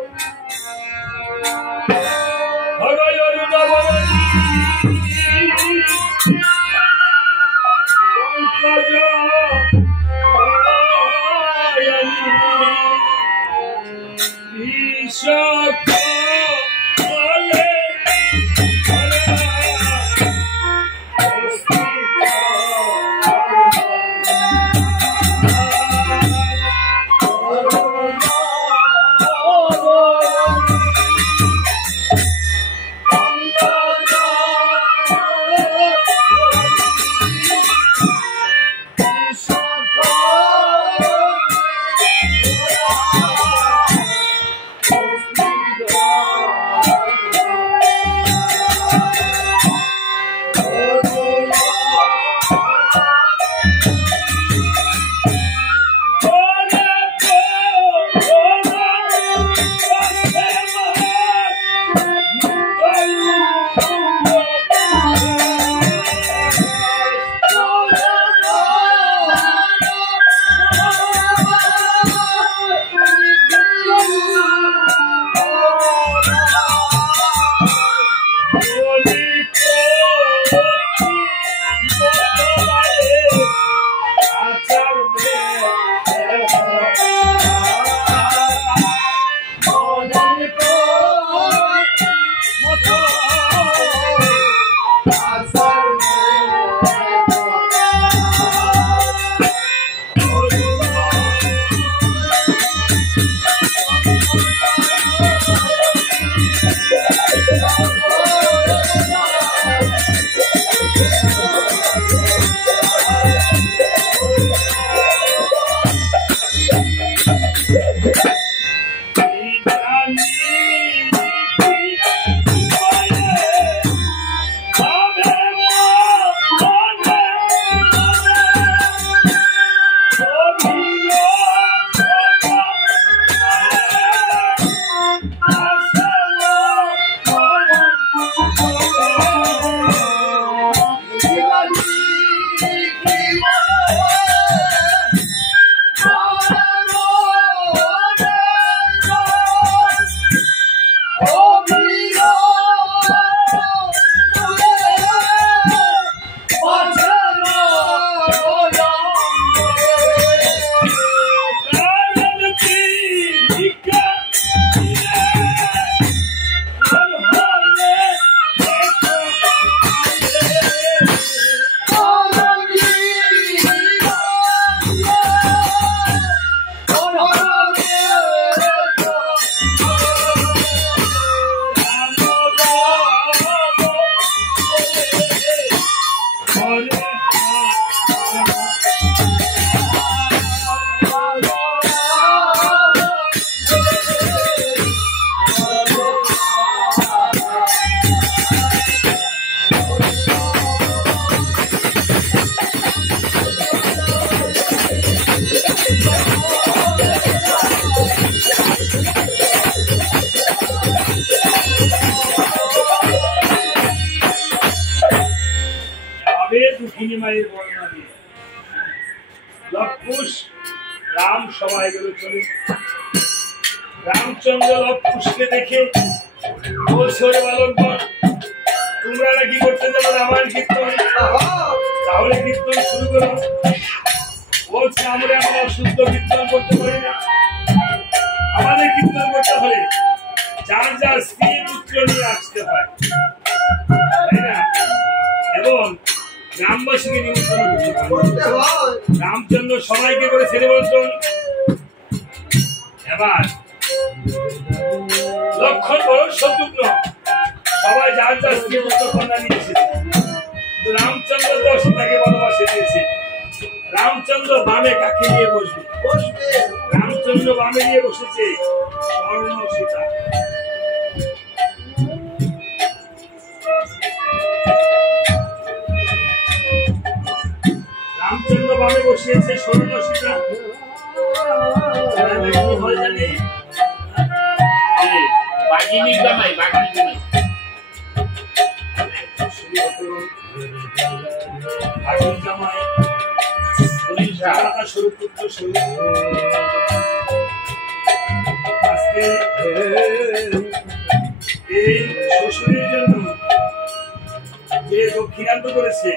রাম সবাই গেল চলে। রামচন্দ্র লক্ষুষকে দেখে বলছে, ওরে বালকগণ, তোমরা না কি করতে যাবো আমার কীর্তন, তাহলে কীর্তন শুরু করো। বলছে, আমরা শুদ্ধ কীর্তন করতে পারি না, আমাদের কীর্তন করতে হলে যার যার স্ত্রী পুত্র নিয়ে আসতে হয়, তাই না? এবং গ্রামবাসীকে নিমন্ত্রণ করতে হয়। রামচন্দ্র সবাইকে করে ছেড়ে বলছেন। এবার লক্ষণ বড় শত্রুঘ্ন সবাই যার যার স্ত্রী পুত্র কন্যা নিয়ে এসেছে। রামচন্দ্র তো সীতাকে বনবাসে দিয়েছে। রামচন্দ্র বামে কাকে নিয়ে বসবে? বসবে। রামচন্দ্র বামে নিয়ে বসেছে স্বর্ণ সীতা। রামচন্দ্র বামে বসিয়েছে স্বর্ণ সীতা। কি হয় জানি? বাগিনী জামাই, বাগিনী জামাই। ভাগিন জামাই স্বরূপ পুত্র স্বরূপ। আজকে এই শ্বশুরের জন্য যে দক্ষিণান্ত করেছে,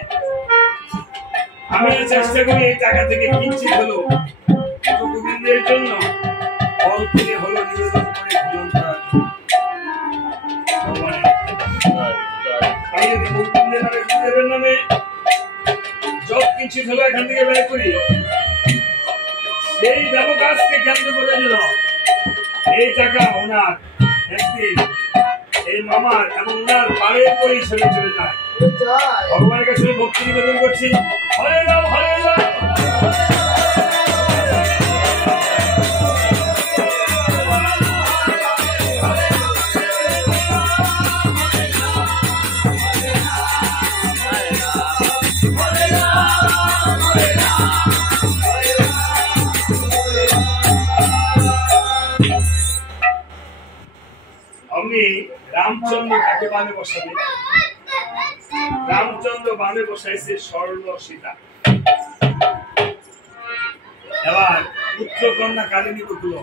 আমি চেষ্টা করি এই টাকা থেকে কিঞ্চিত হলো গোবিন্দের জন্য ফল থেকে হলো নিবেদন করে গ্রহণ করার জন্য। আমি যদি গোবিন্দের নামে গুরুদেবের নামে যত কিঞ্চিত হলো এখান থেকে ব্যয় করি, সেই দেবকাজকে কেন্দ্র করে জন্য এই টাকা ওনার একদিন এই মামার এবং ওনার পাড়ের পরিসরে চলে যায়। ভগবানের কাছে ভক্তি নিবেদন করছি। হরে রাম হরে রাম। আপনি রামচন্দ্র কাকে বামে বসাবে? রামচন্দ্র বামে বসাইছে স্বর্ণ সীতা। এবার পুত্র কন্যা কালে নিব গুলো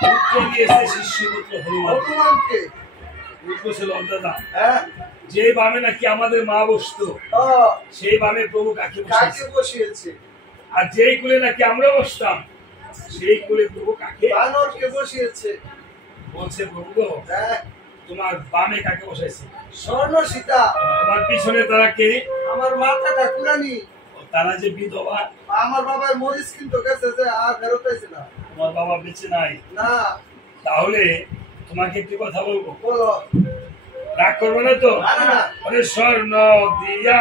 পুত্র দিয়েছে শিষ্য পুত্র হনুমানকে। পুত্র ছিল অন্তদা। যে বামে নাকি আমাদের মা বসতো, সেই বামে প্রভু কাকে বসিয়েছে। আর যেই কুলে নাকি আমরা বসতাম, সেই কুলে প্রভু কাকে বসিয়েছে। বলছে প্রভু গো, তোমার বামে কাকে বসাইছে? স্বর্ণ সীতা। তোমার পিছনে তারা কে? আমার মাতা ঠাকুরানী। তারা যে বিধবা। আমার বাবার মরিচ কিন্তু গেছে, যে আর ফেরত পাইছে না। তোমার বাবা বেঁচে নাই না। তাহলে তোমাকে একটি কথা বলবো, বলো। রাগ করবে না তো? না। ওরে স্বর্ণ দিয়া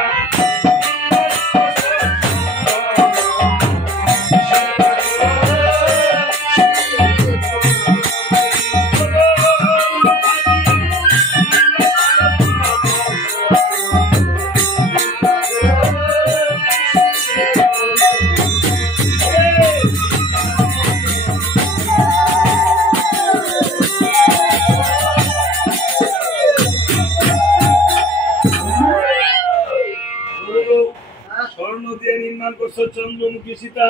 নির্মাণ করছো চন্দ্রমুখী সীতা।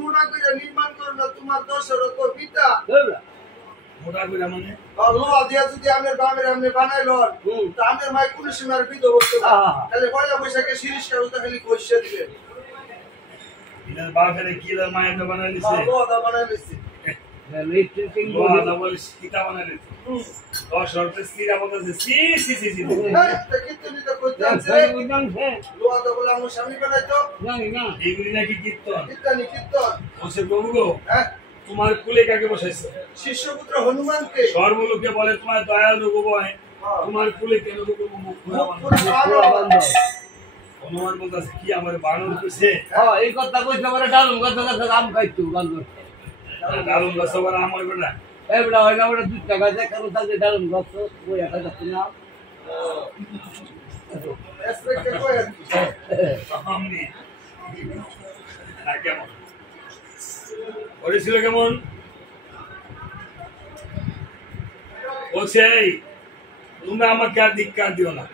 মোটা করে নির্মাণ করো না, তোমার দশরথ পিতা। মোটা করে মানে লোহা দিয়া যদি আমের বামের আমনে বানাইলো, তা আমের মাই কোন সীমার বিধ করতে না। তাহলে পয়লা বৈশাখে শিরিষ কাউতা খালি কইসা দিবে। এর বাপের কি এর মায়ের বানাইছে? লোহা বানাইছে। লোহা দা বলে সীতা বানাইছে। দশরথ সীতা বলতেছে সি সি সি সি। তা কীর্তন তো কইতে আছে। লোহা দা বলে আমার স্বামী বানাইতো। না। এগুলি নাকি কীর্তন। কীর্তন। বলছে প্রভু গো, তোমার কুলে কাকে বসাইছো? শিষ্যপুত্র হনুমানকে। সর্বলোকে বলে তোমার দয়াল রঘুবয়, তোমার কুলে কেন রঘুবয় মুখ খোলা বন্ধ? হনুমান বলতেছে কি আমার বানর কইছে? এই কথা কইছে আমার ডালুম গাছ আম খাইতো বানর। ডালুম গাছ আবার আম হইবে না? এবড়া হয় না, ওটা 2 টাকা দিয়ে কেন তাকে ডালুম গাছ ওই একটা যাচ্ছে না। এসপেক্ট কই আছে? আমনি না কেমন করেছিল কেমন? বলছে এই তোমরা আমাকে আর ধিক্কার দিও না।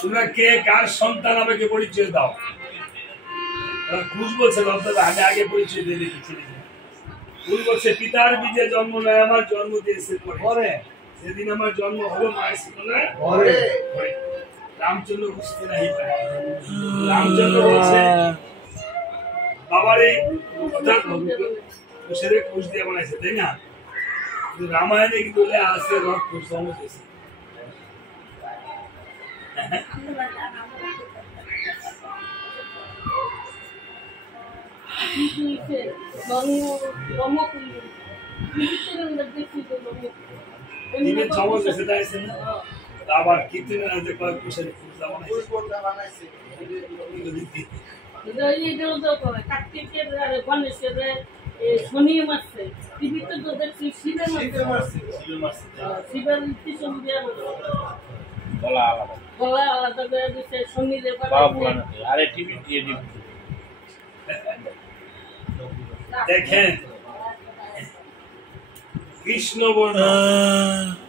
তোমরা কে কার সন্তান আমাকে পরিচয় দাও। ঘুষ বলছে আমি আগে পরিচয় দিয়ে দিচ্ছি। ভুল বলছে পিতার বীজে জন্ম নয়, আমার জন্ম দিয়েছে পরে। সেদিন আমার জন্ম হলো মায়ের স্তনে পরে। রামচন্দ্র বুঝতে নাই পারে। রামচন্দ্র বলছে বাবার এই সেরে ঘুষ দিয়ে বানাইছে, তাই না? রামায়ণে কিন্তু আছে রথ ঘুষ সমস্ত। আবার কীর্তনের কয়েক পয়সা বানাইছে। শনি মাসে টিভিতে তো দেখছি শিবের শীতের মাসে শিবের পিছন দিয়ে বলা আলাদা গলা আলাদা করে দিচ্ছে শনিদেব বাবা পুরানো আরে টিভি দিয়ে দিবি দেখেন কৃষ্ণ বর্ণ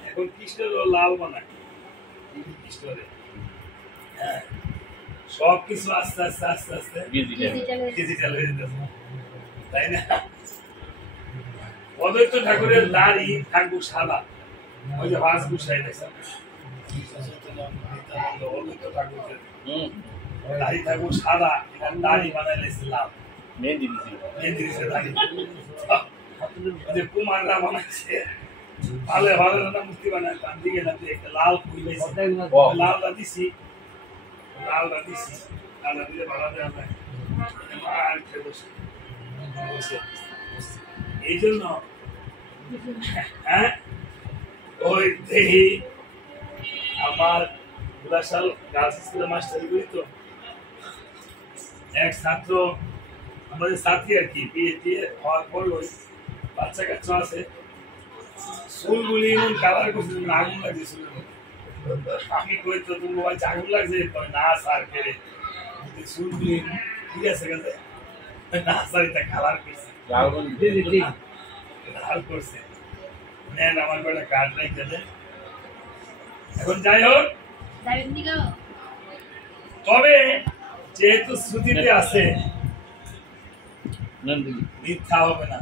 এখন কৃষ্ণ লাল বানায় কৃষ্ণরে হ্যাঁ সব কিছু আস্তে আস্তে আস্তে আস্তে ডিজিটাল হয়ে যেতেছে তাই না অদ্বৈত ঠাকুরের দাড়ি থাকবো সাদা ওই যে হাঁস গুছাই দেখছেন অদ্বৈত ঠাকুরের দাড়ি থাকবো সাদা এখানে দাড়ি বানাইলেছে লাল মেহেন্দি দিছি মেহেন্দি দিছে দাড়ি যে কুমাররা বানাইছে ভালো ভালো না মূর্তি বানায় তার দিকে না একটা লাল ফুল দিয়েছে লালটা দিছি লালটা দিলে ভালো দেওয়া যায় আর খেয়ে বসে এই জন্য হ্যাঁ ওই দেখি আমার গুলাশাল গার্লস স্কুলের মাস্টারি করি তো এক ছাত্র আমাদের সাথী আর কি বিয়ে হওয়ার পর ওই বাচ্চা কাচ্চা আছে চুলগুলি এমন কালার করছে আগুন লাগছে চুলের মধ্যে আমি কই তো তুমি বলছি আগুন লাগছে না স্যার ফেরে চুলগুলি ঠিক আছে গেছে না স্যার এটা কালার করছে লাল করছে নেন আমার একটা কার্ড রেখে দেন এখন যাই হোক তবে যেহেতু শ্রুতিতে আছে মিথ্যা হবে না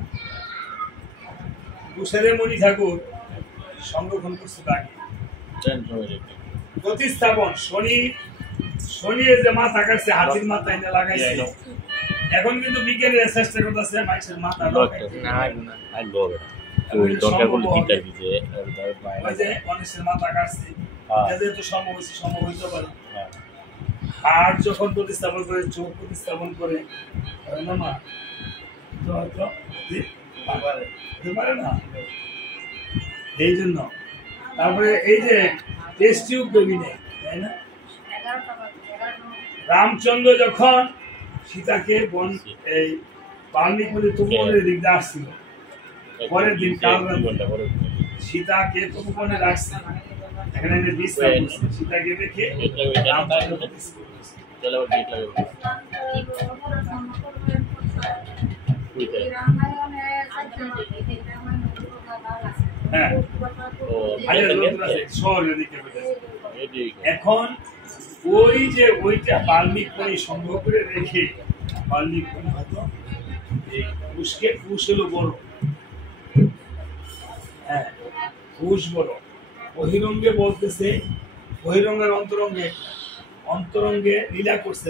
কুশেরে মণি ঠাকুর সংরক্ষণ করছে তাকে প্রতিস্থাপন শনি যে মাথা কাটছে হাতির মাথা এনে লাগাইছে এখন কিন্তু বিজ্ঞানীরা চেষ্টা করতেছে মানুষের মাথা মানুষের মাথা কাটছে যেহেতু সম্ভব হইতে পারে হাড় যখন প্রতিস্থাপন করে চোখ প্রতিস্থাপন করে না পারে না এই জন্য তারপরে এই যে টেস্ট টিউব বেবি নেই তাই না রামচন্দ্র যখন সীতাকে এই বাল্মীকি তপবনের দিক দিয়ে আসছিল পরের দিন কাল সীতাকে তপবনে রাখছে এখানে বিশ্রাম করছে সীতাকে দেখে রামচন্দ্র এখন ওই যে ওইটা বাল্মীকি সংগ্রহ করে রেখে বাল্মীকি হয়তো কুশ হলো বড় হ্যাঁ কুশ বড় বহিরঙ্গে বলতেছে বহিরঙ্গের অন্তরঙ্গে লীলা করছে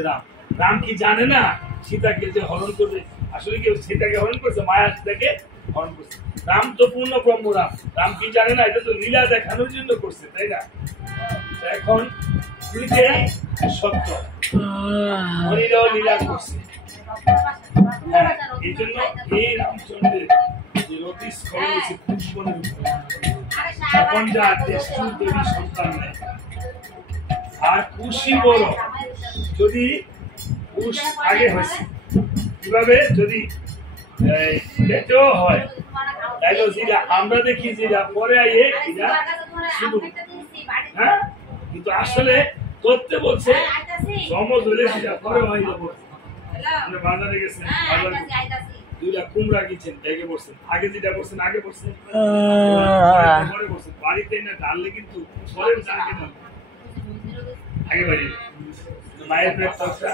রাম কি জানে না সীতাকে যে হরণ করবে আসলে কি সীতাকে হরণ করছে মায়া সীতাকে হরণ করছে রাম তো পূর্ণ ব্রহ্ম রাম কি জানে না এটা তো লীলা দেখানোর জন্য করছে তাই না এখন সত্য হরিরাও লীলা করছে হ্যাঁ এই জন্য এই রামচন্দ্রের যে রতিস্থল হয়েছে পুষ্পনের উপরে এখন যা দেশচুর দেবী সন্তান নেয় আর কুশি বড় যদি কুশ আগে হয়েছে কিভাবে যদি এটাও হয় তাইলে যেটা আমরা দেখি যেটা পরে আইয়ে এটা শুরু হ্যাঁ কিন্তু আসলে করতে বলছে সমজ হলে সেটা পরে হয় যাবো আপনি বাজারে গেছেন দুইটা কুমড়া কিনছেন ব্যাগে বসছেন আগে যেটা বসছেন আগে বসছেন পরে বসছেন বাড়িতে না ডাললে কিন্তু পরে ডাল কিনে আগে বাড়ি মায়ের পেট তরকা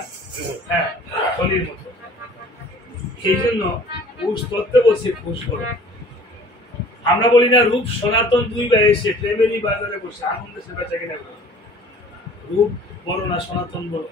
হ্যাঁ ফলির মতো সেই জন্য পুষ তত্ত্বে বলছে পুষ বড় আমরা বলি না রূপ সনাতন দুই ভাই এসে প্রেমেরই বাজারে বসে আনন্দে সে বেচা কিনা রূপ বড় না সনাতন বড়